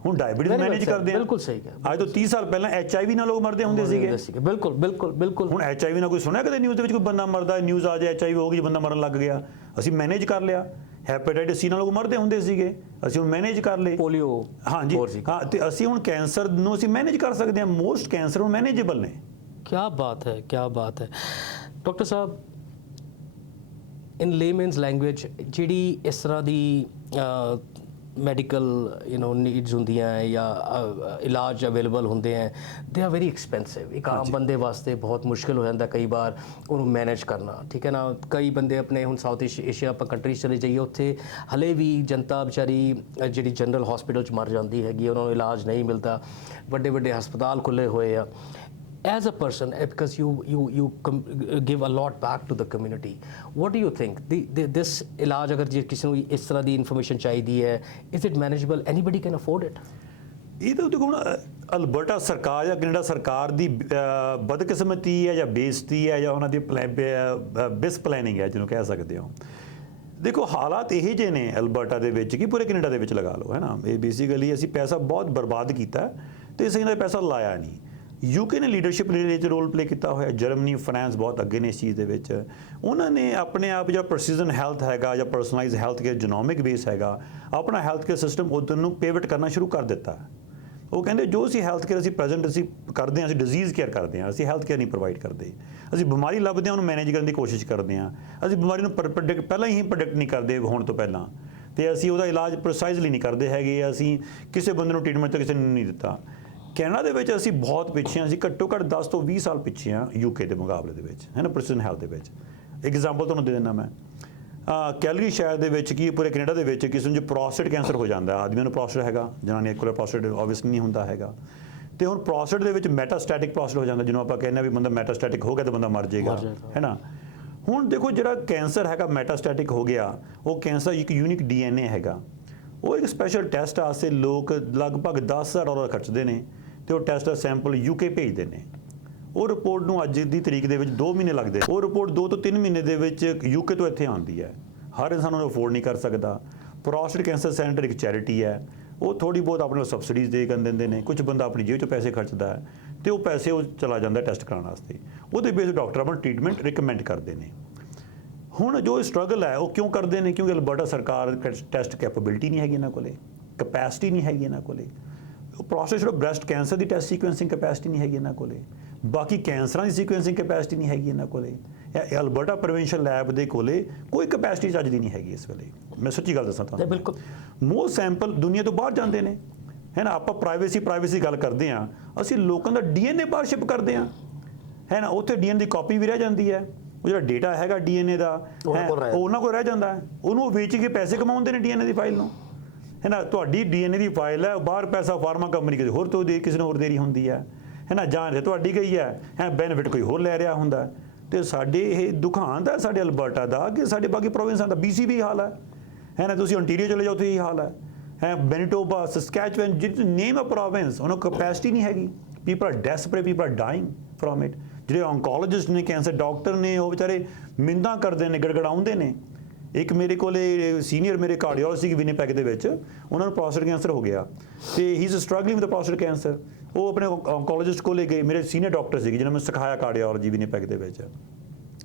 ਹੁਣ ਡਾਇਬੀਟੀਜ਼ ਮੈਨੇਜ ਕਰਦੇ ਆ। ਬਿਲਕੁਲ ਸਹੀ ਹੈ। ਅੱਜ ਤੋਂ 30 ਸਾਲ ਪਹਿਲਾਂ HIV ਨਾਲ ਲੋਕ ਮਰਦੇ ਹੁੰਦੇ ਸੀਗੇ। ਬਿਲਕੁਲ ਬਿਲਕੁਲ ਬਿਲਕੁਲ। ਹੁਣ HIV ਨਾਲ ਕੋਈ ਸੁਣਿਆ ਕਦੇ ਨਿਊਜ਼ ਦੇ ਵਿੱਚ ਕੋਈ ਬੰਦਾ ਮਰਦਾ, ਨਿਊਜ਼ ਆ ਜਾਏ HIV ਹੋ ਗਈ, ਬੰਦਾ ਮਰਨ ਲੱਗ ਗਿਆ, ਅਸੀਂ ਮੈਨੇਜ ਕਰ ਲਿਆ। ਹੈਪੇਟਾਈਟਿਸ C ਨਾਲ ਲੋਕ ਮਰਦੇ ਹੁੰਦੇ ਸੀਗੇ, ਅਸੀਂ ਹੁਣ ਮੈਨੇਜ ਕਰ ਲਏ। ਪੋਲੀਓ, ਹਾਂਜੀ ਹਾਂ, ਤੇ ਅਸੀਂ ਹੁਣ ਕੈਂਸਰ ਨੂੰ ਅਸੀਂ ਮੈਨੇਜ ਕਰ ਸਕਦੇ ਹਾਂ। ਮੋਸਟ ਕੈਂਸਰ ਹੁਣ ਮੈਨੇਜੇਬਲ ਨੇ। ਕੀ ਬਾਤ ਹੈ, ਕੀ ਬਾਤ ਹੈ। ਡਾਕਟਰ ਸਾਹਿਬ, ਇਨ ਲੇਮਨਸ ਲੈਂਗੁਏਜ ਜਿਹੜੀ ਇਸ ਤਰ੍ਹਾਂ ਦੀ ਮੈਡੀਕਲ ਨੀਡਸ ਹੁੰਦੀਆਂ ਹੈ ਜਾਂ ਇਲਾਜ ਅਵੇਲੇਬਲ ਹੁੰਦੇ ਹੈ, ਦੇ ਆਰ ਵੈਰੀ ਐਕਸਪੈਂਸਿਵ। ਇੱਕ ਆਮ ਬੰਦੇ ਵਾਸਤੇ ਬਹੁਤ ਮੁਸ਼ਕਿਲ ਹੋ ਜਾਂਦਾ ਕਈ ਵਾਰ ਉਹਨੂੰ ਮੈਨੇਜ ਕਰਨਾ, ਠੀਕ ਹੈ ਨਾ। ਕਈ ਬੰਦੇ ਆਪਣੇ ਹੁਣ ਸਾਊਥ ਏਸ਼ੀਆ ਆਪਾਂ ਕੰਟਰੀਜ਼ ਚਲੇ ਜਾਈਏ, ਉੱਥੇ ਹਲੇ ਵੀ ਜਨਤਾ ਵਿਚਾਰੀ ਜਿਹੜੀ ਜਨਰਲ ਹਸਪੀਟਲ 'ਚ ਮਰ ਜਾਂਦੀ ਹੈਗੀ, ਉਹਨਾਂ ਨੂੰ ਇਲਾਜ ਨਹੀਂ ਮਿਲਦਾ। ਵੱਡੇ ਵੱਡੇ ਹਸਪਤਾਲ ਖੁੱਲ੍ਹੇ ਹੋਏ ਆ। As a person, because you give a lot back to the community, what do you think? This ਇਲਾਜ ਅਗਰ ਜੇ ਕਿਸੇ ਨੂੰ ਇਸ ਤਰ੍ਹਾਂ ਦੀ ਇਨਫੋਰਮੇਸ਼ਨ ਚਾਹੀਦੀ ਹੈ, is it manageable? Anybody can afford it? ਇਹ ਤਾਂ ਦੇਖੋ ਹੁਣ ਅਲਬਰਟਾ ਸਰਕਾਰ ਜਾਂ ਕੈਨੇਡਾ ਸਰਕਾਰ ਦੀ ਬਦਕਿਸਮਤੀ ਹੈ ਜਾਂ ਬੇਇੱਜ਼ਤੀ ਹੈ ਜਾਂ ਉਹਨਾਂ ਦੀ ਬਿਸ ਪਲੈਨਿੰਗ ਹੈ ਜਿਹਨੂੰ ਕਹਿ ਸਕਦੇ ਹੋ। ਦੇਖੋ ਹਾਲਾਤ ਇਹ ਜਿਹੇ ਨੇ ਅਲਬਰਟਾ ਦੇ ਵਿੱਚ ਕਿ ਪੂਰੇ ਕੈਨੇਡਾ ਦੇ ਵਿੱਚ ਲਗਾ ਲਓ, ਹੈ ਨਾ। ਇਹ ਬੇਸਿਕਲੀ ਅਸੀਂ ਪੈਸਾ ਬਹੁਤ ਬਰਬਾਦ ਕੀਤਾ ਤੇ ਅਸੀਂ ਇਹਨਾਂ ਦਾ ਪੈਸਾ ਲਾਇਆ ਨਹੀਂ। UK ਨੇ ਲੀਡਰਸ਼ਿਪ ਵਿੱਚ ਰੋਲ ਪਲੇ ਕੀਤਾ ਹੋਇਆ। ਜਰਮਨੀ, ਫਰਾਂਸ ਬਹੁਤ ਅੱਗੇ ਨੇ ਇਸ ਚੀਜ਼ ਦੇ ਵਿੱਚ। ਉਹਨਾਂ ਨੇ ਆਪਣੇ ਆਪ ਜਿਹੜਾ ਪ੍ਰੈਸੀਜ਼ਨ ਹੈਲਥ ਹੈਗਾ ਜਾਂ personalise health care, genomic base ਹੈਗਾ, ਆਪਣਾ ਹੈਲਥ ਕੇਅਰ ਸਿਸਟਮ ਉਧਰ ਨੂੰ ਪੇਵਟ ਕਰਨਾ ਸ਼ੁਰੂ ਕਰ ਦਿੱਤਾ। ਉਹ ਕਹਿੰਦੇ ਜੋ ਅਸੀਂ ਹੈਲਥ ਕੇਅਰ ਅਸੀਂ ਪ੍ਰੈਜ਼ੈਂਟ ਅਸੀਂ ਕਰਦੇ ਹਾਂ, ਅਸੀਂ ਡਿਜ਼ੀਜ਼ ਕੇਅਰ ਕਰਦੇ ਹਾਂ, ਅਸੀਂ ਹੈਲਥ ਕੇਅਰ ਨਹੀਂ ਪ੍ਰੋਵਾਈਡ ਕਰਦੇ। ਅਸੀਂ ਬਿਮਾਰੀ ਲੱਭਦੇ ਹਾਂ, ਉਹਨੂੰ ਮੈਨੇਜ ਕਰਨ ਦੀ ਕੋਸ਼ਿਸ਼ ਕਰਦੇ ਹਾਂ। ਅਸੀਂ ਬਿਮਾਰੀ ਨੂੰ ਪਹਿਲਾਂ ਹੀ ਪ੍ਰੈਡਿਕਟ ਨਹੀਂ ਕਰਦੇ ਹੋਣ ਤੋਂ ਪਹਿਲਾਂ, ਤੇ ਅਸੀਂ ਉਹਦਾ ਇਲਾਜ ਪ੍ਰੋਸਾਈਜ਼ਲੀ ਨਹੀਂ ਕਰਦੇ ਹੈਗੇ। ਅਸੀਂ ਕਿਸੇ ਬੰਦੇ ਨੂੰ ਟ੍ਰੀਟਮੈਂਟ ਤਾਂ ਕਿਸੇ ਨੂੰ ਨਹੀਂ ਦਿੱਤਾ। ਕੈਨੇਡਾ ਦੇ ਵਿੱਚ ਅਸੀਂ ਬਹੁਤ ਪਿੱਛੇ ਹਾਂ, ਅਸੀਂ ਘੱਟੋ ਘੱਟ 10 ਤੋਂ 20 ਸਾਲ ਪਿੱਛੇ ਹਾਂ UK ਦੇ ਮੁਕਾਬਲੇ ਦੇ ਵਿੱਚ, ਹੈ ਨਾ, ਪ੍ਰੈਸੀਜ਼ਨ ਹੈਲਥ ਦੇ ਵਿੱਚ। ਐਗਜ਼ਾਮਪਲ ਤੁਹਾਨੂੰ ਦੇ ਦਿੰਦਾ ਮੈਂ। ਕੈਲਗਰੀ ਸ਼ਹਿਰ ਦੇ ਵਿੱਚ ਕੀ ਪੂਰੇ ਕੈਨੇਡਾ ਦੇ ਵਿੱਚ ਕਿਸੇ ਨੂੰ ਜੇ ਪ੍ਰੋਸਟੇਟ ਕੈਂਸਰ ਹੋ ਜਾਂਦਾ, ਆਦਮੀਆਂ ਨੂੰ ਪ੍ਰੋਸਟੇਟ ਹੈਗਾ, ਜਨਾਨੀਆਂ ਕੋਲ ਪ੍ਰੋਸਟੇਟ ਆਬਵੀਅਸਲੀ ਨਹੀਂ ਹੁੰਦਾ ਹੈਗਾ, ਤੇ ਹੁਣ ਪ੍ਰੋਸਟੇਟ ਦੇ ਵਿੱਚ ਮੈਟਾਸਟੈਟਿਕ ਪ੍ਰੋਸਟੇਟ ਹੋ ਜਾਂਦਾ, ਜਿਹਨੂੰ ਆਪਾਂ ਕਹਿੰਦੇ ਆ ਵੀ ਬੰਦਾ ਮੈਟਾਸਟੈਟਿਕ ਹੋ ਗਿਆ ਤਾਂ ਬੰਦਾ ਮਰ ਜਾਏਗਾ, ਹੈ ਨਾ। ਹੁਣ ਦੇਖੋ ਜਿਹੜਾ ਕੈਂਸਰ ਹੈਗਾ ਮੈਟਾਸਟੈਟਿਕ ਹੋ ਗਿਆ, ਉਹ ਕੈਂਸਰ ਇੱਕ ਯੂਨਿਕ DNA ਹੈਗਾ। ਉਹ ਇੱਕ ਸਪੈਸ਼ਲ ਟੈਸਟ ਵਾਸਤੇ ਲੋਕ ਲਗਭਗ $10,000 ਖਰਚਦੇ ਨੇ, ਤੇ ਉਹ ਟੈਸਟ ਦਾ ਸੈਂਪਲ UK ਭੇਜਦੇ ਨੇ। ਉਹ ਰਿਪੋਰਟ ਨੂੰ ਅੱਜ ਦੀ ਤਰੀਕ ਦੇ ਵਿੱਚ 2 ਮਹੀਨੇ ਲੱਗਦੇ। ਉਹ ਰਿਪੋਰਟ 2 ਤੋਂ 3 ਮਹੀਨੇ ਦੇ ਵਿੱਚ UK ਤੋਂ ਇੱਥੇ ਆਉਂਦੀ ਹੈ। ਹਰ ਇਨਸਾਨ ਉਹਨੂੰ ਅਫੋਰਡ ਨਹੀਂ ਕਰ ਸਕਦਾ। ਪ੍ਰੋਸਟੇਟ ਕੈਂਸਰ ਸੈਂਟਰ ਇੱਕ ਚੈਰਿਟੀ ਹੈ, ਉਹ ਥੋੜੀ ਬਹੁਤ ਆਪਣੇ ਨੂੰ ਸਬਸਿਡੀਜ਼ ਦੇ ਕੇ ਦਿੰਦੇ ਨੇ। ਕੁਝ ਬੰਦਾ ਆਪਣੀ ਜੇਬ 'ਚੋਂ ਪੈਸੇ ਖਰਚਦਾ ਹੈ ਤੇ ਉਹ ਪੈਸੇ ਉਹ ਚਲਾ ਜਾਂਦਾ ਟੈਸਟ ਕਰਾਉਣ ਵਾਸਤੇ। ਉਹਦੇ ਬੇਸ ਡਾਕਟਰ ਆਪਣਾ ਟ੍ਰੀਟਮੈਂਟ ਰਿਕਮੈਂਡ ਕਰਦੇ ਨੇ। ਹੁਣ ਜੋ ਸਟਰਗਲ ਹੈ ਉਹ ਕਿਉਂ ਕਰਦੇ ਨੇ? ਕਿਉਂਕਿ ਅਲਬਰਟਾ ਸਰਕਾਰ ਟੈਸਟ ਕੈਪੇਬਿਲਿਟੀ ਨਹੀਂ ਹੈਗੀ ਇਹਨਾਂ ਕੋਲੇ, ਕਪੈਸਿਟੀ ਨਹੀਂ ਹੈਗੀ ਇਹਨਾਂ ਕੋਲੇ। ਪ੍ਰੋਸਟੇਟ ਜਿਹੜਾ ਬ੍ਰੈਸਟ ਕੈਂਸਰ ਦੀ ਟੈਸਟ ਸੀਕੁਐਂਸਿੰਗ ਕੈਪੈਸਿਟੀ ਨਹੀਂ ਹੈਗੀ ਇਹਨਾਂ ਕੋਲੇ। ਬਾਕੀ ਕੈਂਸਰਾਂ ਦੀ ਸੀਕੁਐਂਸਿੰਗ ਕੈਪੈਸਿਟੀ ਨਹੀਂ ਹੈਗੀ ਇਹਨਾਂ ਕੋਲੇ। ਅਲਬਰਟਾ ਪ੍ਰੀਵੈਂਸ਼ਨ ਲੈਬ ਦੇ ਕੋਲੇ ਕੋਈ ਕੈਪੈਸਿਟੀ ਚੱਜ ਦੀ ਨਹੀਂ ਹੈਗੀ ਇਸ ਵੇਲੇ। ਮੈਂ ਸੱਚੀ ਗੱਲ ਦੱਸਾਂ ਤੁਹਾਨੂੰ। ਬਿਲਕੁਲ ਮੋਸਟ ਸੈਂਪਲ ਦੁਨੀਆ ਤੋਂ ਬਾਹਰ ਜਾਂਦੇ ਨੇ, ਹੈ ਨਾ। ਆਪਾਂ ਪ੍ਰਾਈਵੇਸੀ ਗੱਲ ਕਰਦੇ ਹਾਂ, ਅਸੀਂ ਲੋਕਾਂ ਦਾ DNA ਬਾਹਰ ਸ਼ਿਪ ਕਰਦੇ ਹਾਂ, ਹੈ ਨਾ। ਉੱਥੇ DNA ਦੀ ਕਾਪੀ ਵੀ ਰਹਿ ਜਾਂਦੀ ਹੈ। ਉਹ ਜਿਹੜਾ ਡੇਟਾ ਹੈਗਾ DNA ਦਾ ਉਹ ਉਹਨਾਂ ਕੋਲ ਰਹਿ ਜਾਂਦਾ ਹੈ। ਉਹਨੂੰ ਵੇਚ ਕੇ ਪੈਸੇ ਕਮਾਉਂਦੇ ਨੇ DNA ਦੀ ਫਾਈਲ ਨੂੰ, ਹੈ ਨਾ, ਤੁਹਾਡੀ ਡੀਐਨਏ ਦੀ ਫਾਈਲ ਹੈ, ਬਾਹਰ ਪੈਸਾ ਫਾਰਮਾ ਕੰਪਨੀ ਕਿਸੇ ਹੋਰ ਤੋਂ ਦੇ, ਕਿਸੇ ਨੂੰ ਹੋਰ ਦੇ ਰਹੀ ਹੁੰਦੀ ਹੈ ਨਾ, ਜਾਨ ਤੁਹਾਡੀ ਗਈ ਹੈ ਬੈਨੀਫਿਟ ਕੋਈ ਹੋਰ ਲੈ ਰਿਹਾ ਹੁੰਦਾ। ਤੇ ਸਾਡੇ ਇਹ ਦੁਖਾਂਤ ਹੈ ਸਾਡੇ ਅਲਬਰਟਾ ਦਾ ਕਿ ਸਾਡੇ ਬਾਕੀ ਪ੍ਰੋਵਿੰਸਾਂ ਦਾ BC ਵੀ ਹਾਲ ਹੈ ਨਾ, ਤੁਸੀਂ ਓਨਟਾਰੀਓ ਚਲੇ ਜਾਓ ਤੇ ਇਹੀ ਹਾਲ ਹੈ ਬੈਨੀਟੋਬਾ, ਸਸਕੈਚੁਅਨ, ਜਿਸ ਨੇਮ ਅ ਪ੍ਰੋਵਿੰਸ, ਉਹਨਾਂ ਕੋਲ ਕੈਪੈਸਿਟੀ ਨਹੀਂ ਹੈਗੀ। People are desperate, people are dying from it. ਜਿਹੜੇ ਓਨਕੋਲੋਜਿਸਟ ਨੇ, ਕੈਂਸਰ ਡਾਕਟਰ ਨੇ, ਉਹ ਵਿਚਾਰੇ ਮਿੰਦਾਂ ਕਰਦੇ ਨੇ, ਗੜਗੜਾਉਂਦੇ ਨੇ। ਇੱਕ ਮੇਰੇ ਕੋਲੇ ਸੀਨੀਅਰ ਮੇਰੇ ਕਾਰਡੀਓਲੋਜਿਸਟ ਸੀ ਵਿਨੀਪੈਗ ਦੇ ਵਿੱਚ, ਉਹਨਾਂ ਨੂੰ ਪ੍ਰੋਸਟੇਟ ਕੈਂਸਰ ਹੋ ਗਿਆ ਤੇ ਹੀ is struggling with prostate cancer. ਉਹ ਆਪਣੇ ਓਨਕੋਲੋਜਿਸਟ ਕੋਲੇ ਗਏ, ਮੇਰੇ ਸੀਨੀਅਰ ਡਾਕਟਰ ਸੀਗੇ ਜਿਹਨਾਂ ਨੂੰ ਸਿਖਾਇਆ ਕਾਰਡੀਓਲੋਜੀ ਵਿਨੀਪੈਗ ਦੇ ਵਿੱਚ।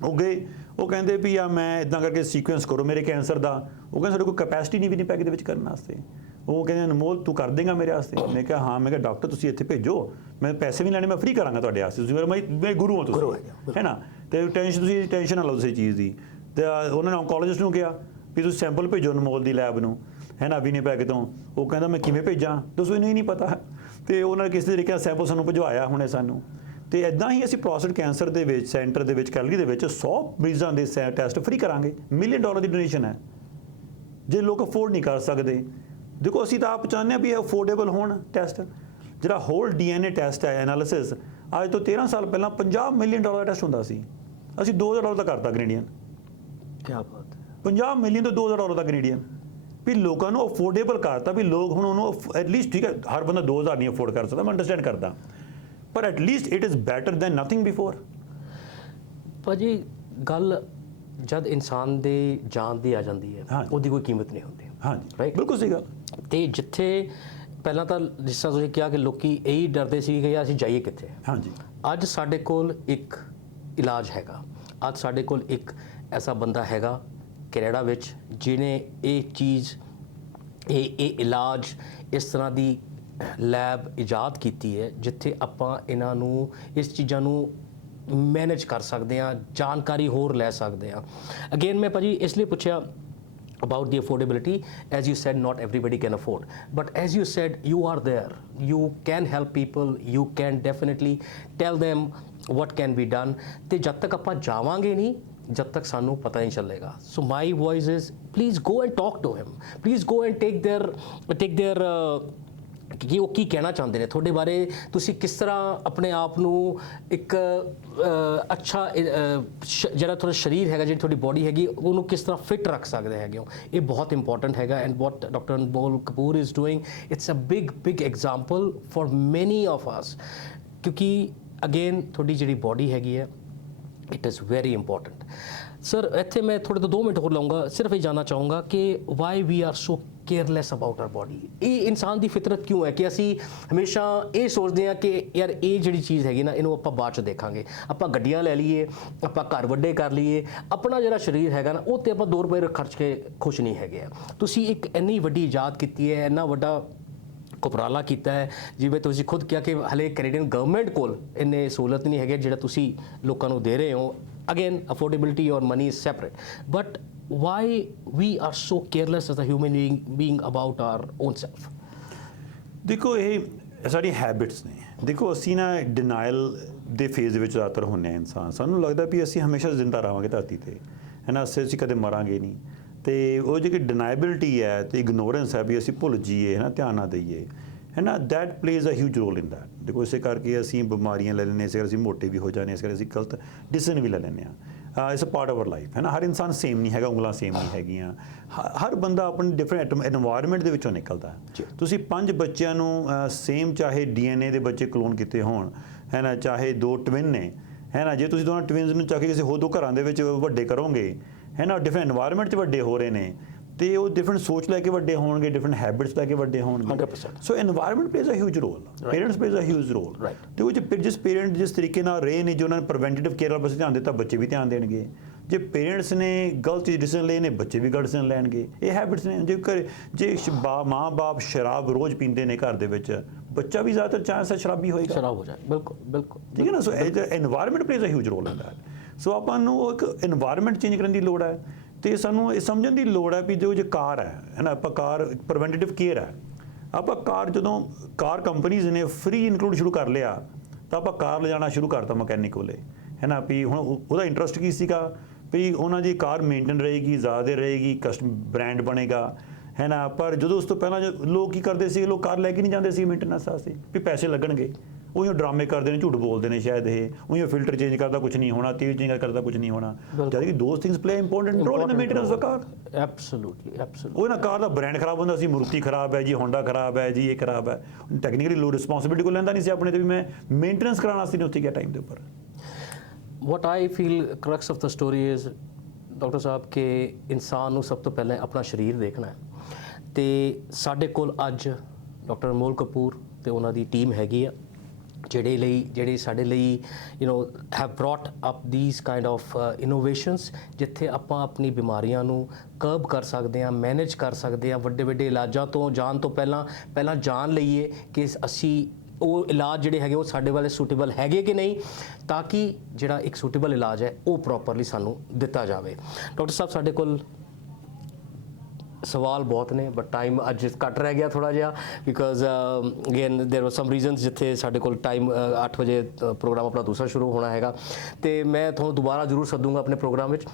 ਉਹ ਗਏ, ਉਹ ਕਹਿੰਦੇ ਵੀ ਆ ਮੈਂ ਇਦਾਂ ਕਰਕੇ ਸੀਕੁਐਂਸ ਕਰੋ ਮੇਰੇ ਕੈਂਸਰ ਦਾ। ਉਹ ਕਹਿੰਦੇ ਸਾਡੇ ਕੋਲ ਕੈਪੈਸਿਟੀ ਨਹੀਂ ਵਿਨੀਪੈਗ ਦੇ ਵਿੱਚ ਕਰਨ ਵਾਸਤੇ। ਉਹ ਕਹਿੰਦੇ ਅਨਮੋਲ ਤੂੰ ਕਰ ਦੇਂਗਾ ਮੇਰੇ ਵਾਸਤੇ? ਮੈਂ ਕਿਹਾ ਹਾਂ। ਮੈਂ ਕਿਹਾ ਡਾਕਟਰ ਤੁਸੀਂ ਇੱਥੇ ਭੇਜੋ, ਮੈਂ ਪੈਸੇ ਵੀ ਲੈਣੇ, ਮੈਂ ਫ੍ਰੀ ਕਰਾਂਗਾ ਤੁਹਾਡੇ ਵਾਸਤੇ, ਤੁਸੀਂ ਮੇਰੇ ਗੁਰੂ ਹੋ ਤੁਸੀਂ, ਹੈ ਨਾ। ਤੇ ਤੁਸੀਂ ਟੈਨਸ਼ਨ ਨਾ ਲਓ ਕਿਸੇ ਚੀਜ਼ ਦੀ। ਤੇ ਉਹਨਾਂ ਨੇ ਓਨਕੋਲੋਜਿਸਟ ਨੂੰ ਕਿਹਾ ਵੀ ਤੁਸੀਂ ਸੈਂਪਲ ਭੇਜੋ ਅਨਮੋਲ ਦੀ ਲੈਬ ਨੂੰ, ਹੈ ਨਾ, ਵਿਨੀਪੈਗ ਤੋਂ। ਉਹ ਕਹਿੰਦਾ ਮੈਂ ਕਿਵੇਂ ਭੇਜਾਂ, ਦੱਸੋ, ਇਹਨੂੰ ਹੀ ਨਹੀਂ ਪਤਾ। ਤੇ ਉਹਨਾਂ ਨੇ ਕਿਸੇ ਤਰੀਕੇ ਨਾਲ ਸੈਂਪਲ ਸਾਨੂੰ ਭਿਜਵਾਇਆ ਹੁਣੇ ਸਾਨੂੰ। ਤੇ ਇਦਾਂ ਹੀ ਅਸੀਂ ਪ੍ਰੋਸਟੇਟ ਕੈਂਸਰ ਦੇ ਵਿੱਚ ਸੈਂਟਰ ਦੇ ਵਿੱਚ ਕੈਲਗਰੀ ਦੇ ਵਿੱਚ 100 ਮਰੀਜ਼ਾਂ ਦੇ ਟੈਸਟ ਫ੍ਰੀ ਕਰਾਂਗੇ। $1 ਮਿਲੀਅਨ ਦੀ ਡੋਨੇਸ਼ਨ ਹੈ। ਜੇ ਲੋਕ ਅਫੋਰਡ ਨਹੀਂ ਕਰ ਸਕਦੇ, ਦੇਖੋ ਅਸੀਂ ਤਾਂ ਆਪ ਚਾਹੁੰਦੇ ਹਾਂ ਵੀ ਇਹ ਅਫੋਰਡੇਬਲ ਹੋਣ ਟੈਸਟ। ਜਿਹੜਾ ਹੋਲ DNA ਟੈਸਟ ਹੈ ਐਨਾਲਿਸਿਸ, ਅੱਜ ਤੋਂ 13 ਸਾਲ ਪਹਿਲਾਂ $50 ਮਿਲੀਅਨ ਦਾ ਟੈਸਟ ਹੁੰਦਾ ਸੀ, ਅਸੀਂ $2,000 ਦਾ ਕਰਤਾ ਕੈਨੇਡੀਅਨ। ਕੀ ਬਾਤ ਹੈ। 50 ਮਿਲੀਅਨ ਤੋਂ $2,000 ਦਾ ਕੈਨੇਡੀਅਨ। ਵੀ ਲੋਕਾਂ ਨੂੰ ਅਫੋਰਡੇਬਲ ਕਰਤਾ, ਵੀ ਲੋਕ ਹੁਣ ਉਹਨੂੰ ਐਟਲੀਸਟ, ਠੀਕ ਹੈ ਹਰ ਬੰਦਾ 2,000 ਨਹੀਂ ਅਫੋਰਡ ਕਰ ਸਕਦਾ, ਮੈਂ ਅੰਡਰਸਟੈਂਡ ਕਰਦਾ, ਪਰ at least it is better than nothing before. ਭਾਜੀ ਗੱਲ ਜਦ ਇਨਸਾਨ ਦੇ ਜਾਨ ਦੀ ਆ ਜਾਂਦੀ ਹੈ, ਉਹਦੀ ਕੋਈ ਕੀਮਤ ਨਹੀਂ ਹੁੰਦੀ। ਹਾਂਜੀ ਰਾਈਟ, ਬਿਲਕੁਲ ਸਹੀ ਗੱਲ। ਤੇ ਜਿੱਥੇ ਪਹਿਲਾਂ ਤਾਂ ਜਿਸ ਤਰ੍ਹਾਂ ਤੁਸੀਂ ਕਿਹਾ ਕਿ ਲੋਕੀ ਇਹੀ ਡਰਦੇ ਸੀ ਕਿ ਅਸੀਂ ਜਾਈਏ ਕਿੱਥੇ। ਹਾਂਜੀ, ਅੱਜ ਸਾਡੇ ਕੋਲ ਇੱਕ ਇਲਾਜ ਹੈਗਾ। ਅੱਜ ਸਾਡੇ ਕੋਲ ਇੱਕ ਐਸਾ ਬੰਦਾ ਹੈਗਾ ਕੈਨੇਡਾ ਵਿੱਚ ਜਿਹਨੇ ਇਹ ਚੀਜ਼, ਇਹ ਇਲਾਜ, ਇਸ ਤਰ੍ਹਾਂ ਦੀ ਲੈਬ ਇਜਾਦ ਕੀਤੀ ਹੈ ਜਿੱਥੇ ਆਪਾਂ ਇਹਨਾਂ ਨੂੰ, ਇਸ ਚੀਜ਼ਾਂ ਨੂੰ ਮੈਨੇਜ ਕਰ ਸਕਦੇ ਹਾਂ, ਜਾਣਕਾਰੀ ਹੋਰ ਲੈ ਸਕਦੇ ਹਾਂ। ਅਗੇਨ ਮੈਂ ਭਾਜੀ ਇਸ ਲਈ ਪੁੱਛਿਆ about the affordability. As you said, not everybody can afford, but as you said, you are there, you can help people, you can definitely tell them what can be done. ਤੇ ਜਦ ਤੱਕ ਆਪਾਂ ਜਾਵਾਂਗੇ ਨਹੀਂ, ਜਦ ਤੱਕ ਸਾਨੂੰ ਪਤਾ ਨਹੀਂ ਚੱਲੇਗਾ। So my voice is, please go and talk to him, please go and take their ਕਿ ਉਹ ਕੀ ਕਹਿਣਾ ਚਾਹੁੰਦੇ ਨੇ ਤੁਹਾਡੇ ਬਾਰੇ, ਤੁਸੀਂ ਕਿਸ ਤਰ੍ਹਾਂ ਆਪਣੇ ਆਪ ਨੂੰ ਇੱਕ ਅੱਛਾ ਜਿਹੜਾ ਤੁਹਾਡਾ ਸਰੀਰ ਹੈਗਾ, ਜਿਹੜੀ ਤੁਹਾਡੀ ਬੋਡੀ ਹੈਗੀ, ਉਹਨੂੰ ਕਿਸ ਤਰ੍ਹਾਂ ਫਿਟ ਰੱਖ ਸਕਦੇ ਹੈਗੇ ਹੋ। ਇਹ ਬਹੁਤ ਇੰਪੋਰਟੈਂਟ ਹੈਗਾ। And what doctor Anmol Kapoor is doing, it's a big example for many of us. ਕਿਉਂਕਿ ਅਗੇਨ ਤੁਹਾਡੀ ਜਿਹੜੀ ਬੋਡੀ ਹੈਗੀ ਹੈ, it is very important. Sir ਇੱਥੇ ਮੈਂ ਥੋੜੇ ਤੋਂ 2 ਮਿੰਟ ਹੋਰ ਲਾਉਂਗਾ, ਸਿਰਫ ਇਹ ਜਾਣਨਾ ਚਾਹੂੰਗਾ ਕਿ why we are so careless about our body. ਇਹ ਇਨਸਾਨ ਦੀ ਫਿਤਰਤ ਕਿਉਂ ਹੈ ਕਿ ਅਸੀਂ ਹਮੇਸ਼ਾ ਇਹ ਸੋਚਦੇ ਹਾਂ ਕਿ ਯਾਰ ਇਹ ਜਿਹੜੀ ਚੀਜ਼ ਹੈਗੀ ਨਾ, ਇਹਨੂੰ ਆਪਾਂ ਬਾਅਦ 'ਚ ਦੇਖਾਂਗੇ, ਆਪਾਂ ਗੱਡੀਆਂ ਲੈ ਲਈਏ, ਆਪਾਂ ਘਰ ਵੱਡੇ ਕਰ ਲਈਏ, ਆਪਣਾ ਜਿਹੜਾ ਸਰੀਰ ਹੈਗਾ ਨਾ, ਉਹ 'ਤੇ ਆਪਾਂ 2 ਰੁਪਏ ਖਰਚ ਕੇ ਖੁਸ਼ ਨਹੀਂ ਹੈਗੇ ਆ। ਤੁਸੀਂ ਇੱਕ ਇੰਨੀ ਵੱਡੀ ਇਜਾਦ ਕੀਤੀ ਹੈ, ਇੰਨਾ ਵੱਡਾ ਉਪਰਾਲਾ ਕੀਤਾ ਹੈ, ਜਿਵੇਂ ਤੁਸੀਂ ਖੁਦ ਕਿਹਾ ਕਿ ਹਲੇ ਕੈਨੇਡੀਅਨ ਗਵਰਨਮੈਂਟ ਕੋਲ ਇੰਨੇ ਸਹੂਲਤ ਨਹੀਂ ਹੈਗੇ ਜਿਹੜਾ ਤੁਸੀਂ ਲੋਕਾਂ ਨੂੰ ਦੇ ਰਹੇ ਹੋ। Again, affordability or money is separate, but why we are so careless as a human being about our own self? ਦੇਖੋ ਇਹ ਸਾਡੀ ਹੈਬਿਟਸ ਨੇ। ਦੇਖੋ ਅਸੀਂ ਨਾ ਡਿਨਾਈਲ ਦੇ ਫੇਜ਼ ਦੇ ਵਿੱਚ ਜ਼ਿਆਦਾਤਰ ਹੁੰਦੇ ਹਾਂ ਇਨਸਾਨ। ਸਾਨੂੰ ਲੱਗਦਾ ਵੀ ਅਸੀਂ ਹਮੇਸ਼ਾ ਜ਼ਿੰਦਾ ਰਹਾਂਗੇ ਧਰਤੀ ਤੇ, ਹੈ ਨਾ, ਅਸੀਂ ਕਦੇ ਮਰਾਂਗੇ ਨਹੀਂ। ਤੇ ਉਹ ਜਿਹੜੀ ਡਿਨਾਈਬਿਲਿਟੀ ਹੈ ਤੇ ਇਗਨੋਰੈਂਸ ਹੈ ਵੀ ਅਸੀਂ ਭੁੱਲ ਜਾਈਏ, ਹੈ ਨਾ, ਧਿਆਨ ਨਾ ਦਈਏ, ਹੈ ਨਾ, that plays a huge role in that. ਦੇਖੋ ਇਸੇ ਕਰਕੇ ਅਸੀਂ ਬਿਮਾਰੀਆਂ ਲੈ ਲੈਂਦੇ, ਇਸੇ ਕਰਕੇ ਅਸੀਂ ਮੋਟੇ ਵੀ ਹੋ ਜਾਂਦੇ, ਇਸ ਕਰਕੇ ਅਸੀਂ ਗਲਤ ਡਿਸੀਜ਼ਨ ਵੀ ਲੈ ਲੈਂਦੇ ਹਾਂ। It's a part of our life, ਹੈ ਨਾ। ਹਰ ਇਨਸਾਨ ਸੇਮ ਨਹੀਂ ਹੈਗਾ, ਉਂਗਲਾਂ ਸੇਮ ਨਹੀਂ ਹੈਗੀਆਂ। ਹਰ ਬੰਦਾ ਆਪਣੀ ਡਿਫਰੈਂਟ ਐਨਵਾਇਰਨਮੈਂਟ ਦੇ ਵਿੱਚੋਂ ਨਿਕਲਦਾ। ਤੁਸੀਂ 5 ਬੱਚਿਆਂ ਨੂੰ ਸੇਮ, ਚਾਹੇ DNA ਦੇ ਬੱਚੇ ਕਲੋਨ ਕੀਤੇ ਹੋਣ, ਹੈ ਨਾ, ਚਾਹੇ 2 ਟਵਿਨ ਨੇ, ਹੈ ਨਾ, ਜੇ ਤੁਸੀਂ ਦੋਨਾਂ ਟਵਿਨਸ ਨੂੰ ਚੱਕ ਕੇ ਕਿਸੇ ਹੋਰ 2 ਘਰਾਂ ਦੇ ਵਿੱਚ ਵੱਡੇ ਕਰੋਗੇ, ਹੈ ਨਾ, ਡਿਫਰੈਂਟ ਐਨਵਾਇਰਨਮੈਂਟ 'ਚ ਵੱਡੇ ਹੋ ਰਹੇ ਨੇ, ਤੇ ਉਹ ਡਿਫਰੈਂਟ ਸੋਚ ਲੈ ਕੇ ਵੱਡੇ ਹੋਣਗੇ, ਡਿਫਰੈਂਟ ਹੈਬਿਟਸ ਲੈ ਕੇ ਵੱਡੇ ਹੋਣਗੇ। 100%। So environment plays a huge role, parents plays a huge role. ਤੇ ਉਹ ਜਿਸ ਪੇਰੈਂਟ ਜਿਸ ਤਰੀਕੇ ਨਾਲ ਰਹੇ ਨੇ, ਜੋ ਉਹਨਾਂ ਨੇ ਪ੍ਰੀਵੈਂਟਿਵ ਕੇਅਰ ਵੱਲ ਧਿਆਨ ਦਿੱਤਾ, ਬੱਚੇ ਵੀ ਧਿਆਨ ਦੇਣਗੇ। ਜੇ ਪੇਰੈਂਟਸ ਨੇ ਗਲਤ ਡਿਸੀਜ਼ਨ ਲਏ ਨੇ, ਬੱਚੇ ਵੀ ਗਲਤ ਡਿਸੀਜ਼ਨ ਲੈਣਗੇ। ਇਹ ਹੈਬਿਟਸ ਨੇ। ਜੇ ਮਾਂ-ਬਾਪ ਸ਼ਰਾਬ ਰੋਜ਼ ਪੀਂਦੇ ਨੇ ਘਰ ਦੇ ਵਿੱਚ, ਬੱਚਾ ਵੀ ਜ਼ਿਆਦਾਤਰ ਚਾਂਸ ਹੈ ਸ਼ਰਾਬੀ ਹੋਏਗਾ, ਸ਼ਰਾਬ ਹੋ ਜਾਏ। ਬਿਲਕੁਲ ਬਿਲਕੁਲ, ਠੀਕ ਹੈ ਨਾ। So environment plays a huge role in that. So ਆਪਾਂ ਨੂੰ ਇੱਕ ਐਨਵਾਇਰਨਮੈਂਟ ਚੇਂਜ ਕਰਨ ਦੀ ਲੋੜ ਹੈ। ਤੇ ਸਾਨੂੰ ਇਹ ਸਮਝਣ ਦੀ ਲੋੜ ਹੈ ਵੀ ਜੋ ਕਾਰ ਹੈ ਨਾ, ਆਪਾਂ ਕਾਰ ਪ੍ਰੀਵੈਂਟਿਵ ਕੇਅਰ ਹੈ। ਆਪਾਂ ਕਾਰ, ਜਦੋਂ ਕਾਰ ਕੰਪਨੀਜ਼ ਨੇ ਫ੍ਰੀ ਇਨਕਲੂਡ ਸ਼ੁਰੂ ਕਰ ਲਿਆ, ਤਾਂ ਆਪਾਂ ਕਾਰ ਲਿਜਾਣਾ ਸ਼ੁਰੂ ਕਰਤਾ ਮਕੈਨਿਕ ਕੋਲੇ, ਹੈ ਨਾ। ਵੀ ਹੁਣ ਉਹਦਾ ਇੰਟਰਸਟ ਕੀ ਸੀਗਾ ਵੀ ਉਹਨਾਂ ਦੀ ਕਾਰ ਮੇਨਟੇਨ ਰਹੇਗੀ, ਜ਼ਿਆਦਾ ਦੇਰ ਰਹੇਗੀ, ਕਸਟਮ ਬ੍ਰਾਂਡ ਬਣੇਗਾ, ਹੈ ਨਾ। ਪਰ ਜਦੋਂ ਉਸ ਤੋਂ ਪਹਿਲਾਂ ਜੋ ਲੋਕ ਕੀ ਕਰਦੇ ਸੀ, ਲੋਕ ਕਾਰ ਲੈ ਕੇ ਨਹੀਂ ਜਾਂਦੇ ਸੀ ਮੇਨਟੇਨੈਂਸ ਵਾਸਤੇ ਵੀ ਪੈਸੇ ਲੱਗਣਗੇ। ਉਹੀ ਡਰਾਮੇ ਕਰਦੇ ਨੇ, ਝੂਠ ਬੋਲਦੇ ਨੇ ਸ਼ਾਇਦ ਇਹ ਉਹੀ ਫਿਲਟਰ ਚੇਂਜ ਕਰਦਾ ਕੁਝ ਨਹੀਂ ਹੋਣਾ, ਤੇਲ ਚੇਂਜ ਕਰਦਾ ਕੁਝ ਨਹੀਂ ਹੋਣਾ, ਜਦ ਕਿ those things play important role in maintenance of car. Absolutely ਉਹ ਨਾ ਕਾਰ ਦਾ ਬ੍ਰਾਂਡ ਖਰਾਬ ਹੁੰਦਾ ਸੀ, ਮਰੂਤੀ ਖਰਾਬ ਹੈ ਜੀ, ਹੋਂਡਾ ਖਰਾਬ ਹੈ ਜੀ, ਇਹ ਖਰਾਬ ਹੈ, ਟੈਕਨੀਕਲੀ ਲੋ ਰਿਸਪੌਂਸਿਬਿਲਿਟੀ ਕੋ ਲੈਂਦਾ ਨਹੀਂ ਸੀ ਆਪਣੇ ਤੇ ਵੀ ਮੈਂ ਮੇਨਟੇਨੈਂਸ ਕਰਾਉਣ ਵਾਸਤੇ ਨਹੀਂ ਉੱਥੇ ਗਿਆ ਟਾਈਮ ਦੇ ਉੱਪਰ। what I feel crux of the story is doctor ਸਾਹਿਬ ਕਿ ਇਨਸਾਨ ਨੂੰ ਸਭ ਤੋਂ ਪਹਿਲਾਂ ਆਪਣਾ ਸਰੀਰ ਦੇਖਣਾ ਹੈ, ਤੇ ਸਾਡੇ ਕੋਲ ਅੱਜ ਡਾਕਟਰ ਅਨਮੋਲ ਕਪੂਰ ਤੇ ਉਹਨਾਂ ਦੀ ਟੀਮ ਹੈਗੀ ਆ ਜਿਹੜੇ ਸਾਡੇ ਲਈ have brought up these kind of innovations, ਜਿੱਥੇ ਆਪਾਂ ਆਪਣੀ ਬਿਮਾਰੀਆਂ ਨੂੰ ਕਰਬ ਕਰ ਸਕਦੇ ਹਾਂ, ਮੈਨੇਜ ਕਰ ਸਕਦੇ ਹਾਂ, ਵੱਡੇ ਇਲਾਜਾਂ ਤੋਂ ਜਾਣ ਤੋਂ ਪਹਿਲਾਂ ਜਾਣ ਲਈਏ ਕਿ ਅਸੀਂ ਉਹ ਇਲਾਜ ਜਿਹੜੇ ਹੈਗੇ ਉਹ ਸਾਡੇ ਵਾਲੇ ਸੂਟੇਬਲ ਹੈਗੇ ਕਿ ਨਹੀਂ, ਤਾਂ ਕਿ ਜਿਹੜਾ ਇੱਕ ਸੂਟੇਬਲ ਇਲਾਜ ਹੈ ਉਹ ਪ੍ਰੋਪਰਲੀ ਸਾਨੂੰ ਦਿੱਤਾ ਜਾਵੇ। ਡਾਕਟਰ ਸਾਹਿਬ ਸਾਡੇ ਕੋਲ ਸਵਾਲ ਬਹੁਤ ਨੇ, ਬਟ ਟਾਈਮ ਅੱਜ ਘੱਟ ਰਹਿ ਗਿਆ ਥੋੜਾ ਜਿਹਾ, because again there was some reasons ਜਿੱਥੇ ਸਾਡੇ ਕੋਲ ਟਾਈਮ 8 ਵਜੇ ਪ੍ਰੋਗਰਾਮ ਆਪਣਾ ਦੂਸਰਾ ਸ਼ੁਰੂ ਹੋਣਾ ਹੈਗਾ, ਤੇ ਮੈਂ ਤੁਹਾਨੂੰ ਦੁਬਾਰਾ ਜ਼ਰੂਰ ਸੱਦੂੰਗਾ ਆਪਣੇ ਪ੍ਰੋਗਰਾਮ ਵਿੱਚ,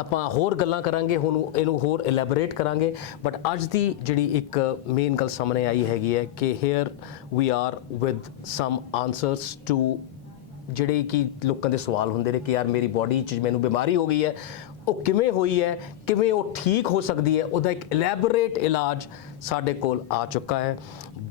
ਆਪਾਂ ਹੋਰ ਗੱਲਾਂ ਕਰਾਂਗੇ, ਹੁਣ ਇਹਨੂੰ ਹੋਰ ਇਲੈਬੋਰੇਟ ਕਰਾਂਗੇ। ਬਟ ਅੱਜ ਦੀ ਜਿਹੜੀ ਇੱਕ ਮੇਨ ਗੱਲ ਸਾਹਮਣੇ ਆਈ ਹੈਗੀ ਹੈ ਕਿ here we are with some answers to ਜਿਹੜੇ ਕਿ ਲੋਕਾਂ ਦੇ ਸਵਾਲ ਹੁੰਦੇ ਨੇ ਕਿ ਯਾਰ ਮੇਰੀ ਬੋਡੀ 'ਚ ਮੈਨੂੰ ਬਿਮਾਰੀ ਹੋ ਗਈ ਹੈ, ਉਹ ਕਿਵੇਂ ਹੋਈ ਹੈ, ਕਿਵੇਂ ਉਹ ਠੀਕ ਹੋ ਸਕਦੀ ਹੈ, ਉਹਦਾ ਇੱਕ ਇਲੈਬੋਰੇਟ ਇਲਾਜ ਸਾਡੇ ਕੋਲ ਆ ਚੁੱਕਾ ਹੈ,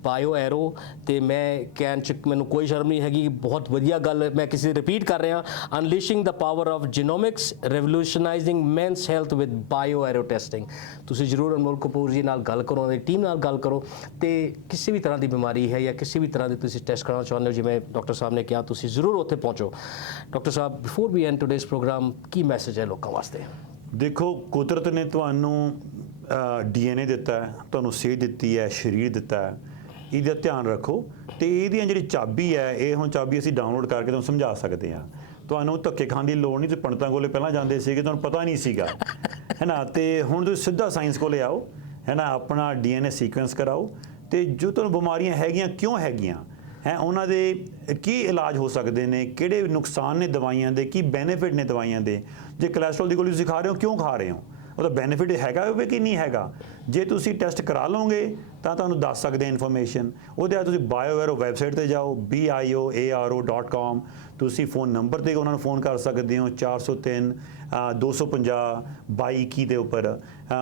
ਬਾਇਓ ਐਰੋ। ਤੇ ਮੈਂ ਕਹਿਣ 'ਚ ਮੈਨੂੰ ਕੋਈ ਸ਼ਰਮ ਨਹੀਂ ਹੈਗੀ, ਬਹੁਤ ਵਧੀਆ ਗੱਲ ਮੈਂ ਕਿਸੇ ਰਿਪੀਟ ਕਰ ਰਿਹਾ, unleashing the power of genomics revolutionising men's health with bio arrow testing. ਤੁਸੀਂ ਜ਼ਰੂਰ ਅਨਮੋਲ ਕਪੂਰ ਜੀ ਨਾਲ ਗੱਲ ਕਰੋ, ਉਹਦੀ ਟੀਮ ਨਾਲ ਗੱਲ ਕਰੋ, ਤੇ ਕਿਸੇ ਵੀ ਤਰ੍ਹਾਂ ਦੀ ਬਿਮਾਰੀ ਹੈ ਜਾਂ ਕਿਸੇ ਵੀ ਤਰ੍ਹਾਂ ਦੀ ਤੁਸੀਂ ਟੈਸਟ ਕਰਾਉਣਾ ਚਾਹੁੰਦੇ ਹੋ, ਜਿਵੇਂ ਡਾਕਟਰ ਸਾਹਿਬ ਨੇ ਕਿਹਾ, ਤੁਸੀਂ ਜ਼ਰੂਰ ਉੱਥੇ ਪਹੁੰਚੋ। ਡਾਕਟਰ ਸਾਹਿਬ, before we end today's programme, ਕੀ ਮੈਸੇਜ ਹੈ ਲੋਕਾਂ ਵਾਸਤੇ? ਦੇਖੋ, ਕੁਦਰਤ ਨੇ ਤੁਹਾਨੂੰ DNA ਦਿੱਤਾ ਹੈ, ਤੁਹਾਨੂੰ ਸਿਹਤ ਦਿੱਤੀ ਹੈ, ਸਰੀਰ ਦਿੱਤਾ ਹੈ, ਇਹਦਾ ਧਿਆਨ ਰੱਖੋ। ਤੇ ਇਹਦੀਆਂ ਜਿਹੜੀ ਚਾਬੀ ਹੈ, ਇਹ ਹੁਣ ਚਾਬੀ ਅਸੀਂ ਡਾਊਨਲੋਡ ਕਰਕੇ ਤੁਹਾਨੂੰ ਸਮਝਾ ਸਕਦੇ ਹਾਂ। ਤੁਹਾਨੂੰ ਧੱਕੇ ਖਾਣ ਦੀ ਲੋੜ ਨਹੀਂ, ਤੇ ਪੰਡਤਾਂ ਕੋਲੇ ਪਹਿਲਾਂ ਜਾਂਦੇ ਸੀਗੇ, ਤੁਹਾਨੂੰ ਪਤਾ ਨਹੀਂ ਸੀਗਾ, ਹੈ ਨਾ। ਤੇ ਹੁਣ ਤੁਸੀਂ ਸਿੱਧਾ ਸਾਇੰਸ ਕੋਲੇ ਆਓ, ਹੈ ਨਾ, ਆਪਣਾ DNA ਸੀਕੁਐਂਸ ਕਰਾਓ, ਤੇ ਜੋ ਤੁਹਾਨੂੰ ਬਿਮਾਰੀਆਂ ਹੈਗੀਆਂ ਕਿਉਂ ਹੈਗੀਆਂ ਹੈ, ਉਹਨਾਂ ਦੇ ਕੀ ਇਲਾਜ ਹੋ ਸਕਦੇ ਨੇ, ਕਿਹੜੇ ਨੁਕਸਾਨ ਨੇ ਦਵਾਈਆਂ ਦੇ, ਕੀ ਬੈਨੀਫਿਟ ਨੇ ਦਵਾਈਆਂ ਦੇ। ਜੇ ਕੋਲੈਸਟਰੋਲ ਦੀ ਗੋਲੀ ਤੁਸੀਂ ਖਾ ਰਹੇ ਹੋ, ਕਿਉਂ ਖਾ ਰਹੇ ਹੋ, ਉਹਦਾ ਬੈਨੀਫਿਟ ਹੈਗਾ ਹੋਵੇ ਕਿ ਨਹੀਂ ਹੈਗਾ। ਜੇ ਤੁਸੀਂ ਟੈਸਟ ਕਰਾ ਲਓਗੇ ਤਾਂ ਤੁਹਾਨੂੰ ਦੱਸ ਸਕਦੇ ਇਨਫੋਰਮੇਸ਼ਨ। ਉਹਦੇ ਬਾਅਦ ਤੁਸੀਂ ਬਾਇਓ ਐਰੋ ਵੈਬਸਾਈਟ ਤੇ ਜਾਓ, bioaro.com। ਤੁਸੀਂ ਫੋਨ ਨੰਬਰ ਤੇ ਉਹਨਾਂ ਨੂੰ ਫੋਨ ਕਰ ਸਕਦੇ ਹੋ, 403 250 2221 ਦੇ ਉੱਪਰ।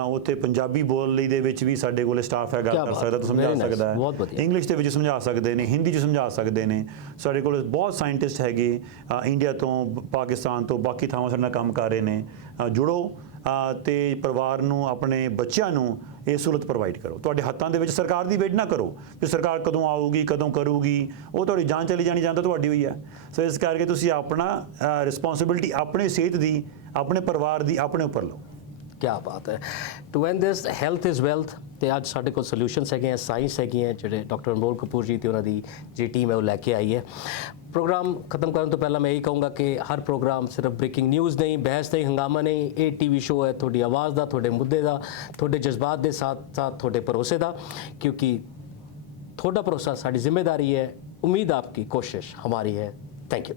ਉੱਥੇ ਪੰਜਾਬੀ ਬੋਲ ਲਈ ਦੇ ਵਿੱਚ ਵੀ ਸਾਡੇ ਕੋਲ ਸਟਾਫ ਹੈ, ਗੱਲ ਕਰ ਸਕਦਾ, ਤਾਂ ਸਮਝਾ ਸਕਦਾ ਹੈ, ਇੰਗਲਿਸ਼ ਦੇ ਵਿੱਚ ਸਮਝਾ ਸਕਦੇ ਨੇ, ਹਿੰਦੀ 'ਚ ਸਮਝਾ ਸਕਦੇ ਨੇ। ਸਾਡੇ ਕੋਲ ਬਹੁਤ ਸਾਇੰਟਿਸਟ ਹੈਗੇ ਇੰਡੀਆ ਤੋਂ, ਪਾਕਿਸਤਾਨ ਤੋਂ, ਬਾਕੀ ਥਾਵਾਂ ਸਾਡੇ ਨਾਲ ਕੰਮ ਕਰ ਰਹੇ ਨੇ। ਜੁੜੋ ਤੇ ਪਰਿਵਾਰ ਨੂੰ, ਆਪਣੇ ਬੱਚਿਆਂ ਨੂੰ ਇਹ ਸਹੂਲਤ ਪ੍ਰੋਵਾਈਡ ਕਰੋ। ਤੁਹਾਡੇ ਹੱਥਾਂ ਦੇ ਵਿੱਚ, ਸਰਕਾਰ ਦੀ ਵੇਟ ਨਾ ਕਰੋ ਕਿ ਸਰਕਾਰ ਕਦੋਂ ਆਊਗੀ, ਕਦੋਂ ਕਰੂਗੀ, ਉਹ ਤੁਹਾਡੀ ਜਾਨ ਚਲੀ ਜਾਣੀ, ਜਾਂ ਤਾਂ ਤੁਹਾਡੀ ਹੋਈ ਹੈ। ਸੋ ਇਸ ਕਰਕੇ ਤੁਸੀਂ ਆਪਣਾ ਰਿਸਪੌਂਸਿਬਿਲਿਟੀ ਆਪਣੀ ਸਿਹਤ ਦੀ, ਆਪਣੇ ਪਰਿਵਾਰ ਦੀ ਆਪਣੇ ਉੱਪਰ ਲਓ। ਕਿਆ ਬਾਤ ਹੈ। To end this, health is wealth, ਤੇ ਅੱਜ ਸਾਡੇ ਕੋਲ ਸੋਲਿਊਸ਼ਨਸ ਹੈਗੇ ਆ, ਸਾਇੰਸ ਹੈਗੀ ਹੈ, ਜਿਹੜੇ ਡਾਕਟਰ ਅਨਮੋਲ ਕਪੂਰ ਜੀ ਤੇ ਉਹਨਾਂ ਦੀ ਜਿਹੜੀ ਟੀਮ ਹੈ ਉਹ ਲੈ ਕੇ ਆਈ ਹੈ। ਪ੍ਰੋਗਰਾਮ ਖਤਮ ਕਰਨ ਤੋਂ ਪਹਿਲਾਂ ਮੈਂ ਇਹੀ ਕਹੂੰਗਾ ਕਿ ਹਰ ਪ੍ਰੋਗਰਾਮ ਸਿਰਫ ਬ੍ਰੇਕਿੰਗ ਨਿਊਜ਼ ਨਹੀਂ, ਬਹਿਸ ਨਹੀਂ, ਹੰਗਾਮਾ ਨਹੀਂ, ਇਹ ਟੀਵੀ ਸ਼ੋਅ ਹੈ ਤੁਹਾਡੀ ਆਵਾਜ਼ ਦਾ, ਤੁਹਾਡੇ ਮੁੱਦੇ ਦਾ, ਤੁਹਾਡੇ ਜਜ਼ਬਾਤ ਦੇ ਸਾਥ ਸਾਥ ਤੁਹਾਡੇ ਭਰੋਸੇ ਦਾ, ਕਿਉਂਕਿ ਤੁਹਾਡਾ ਭਰੋਸਾ ਸਾਡੀ ਜ਼ਿੰਮੇਵਾਰੀ ਹੈ, ਉਮੀਦ ਆਪकी कोशिश हमारी है। Thank you.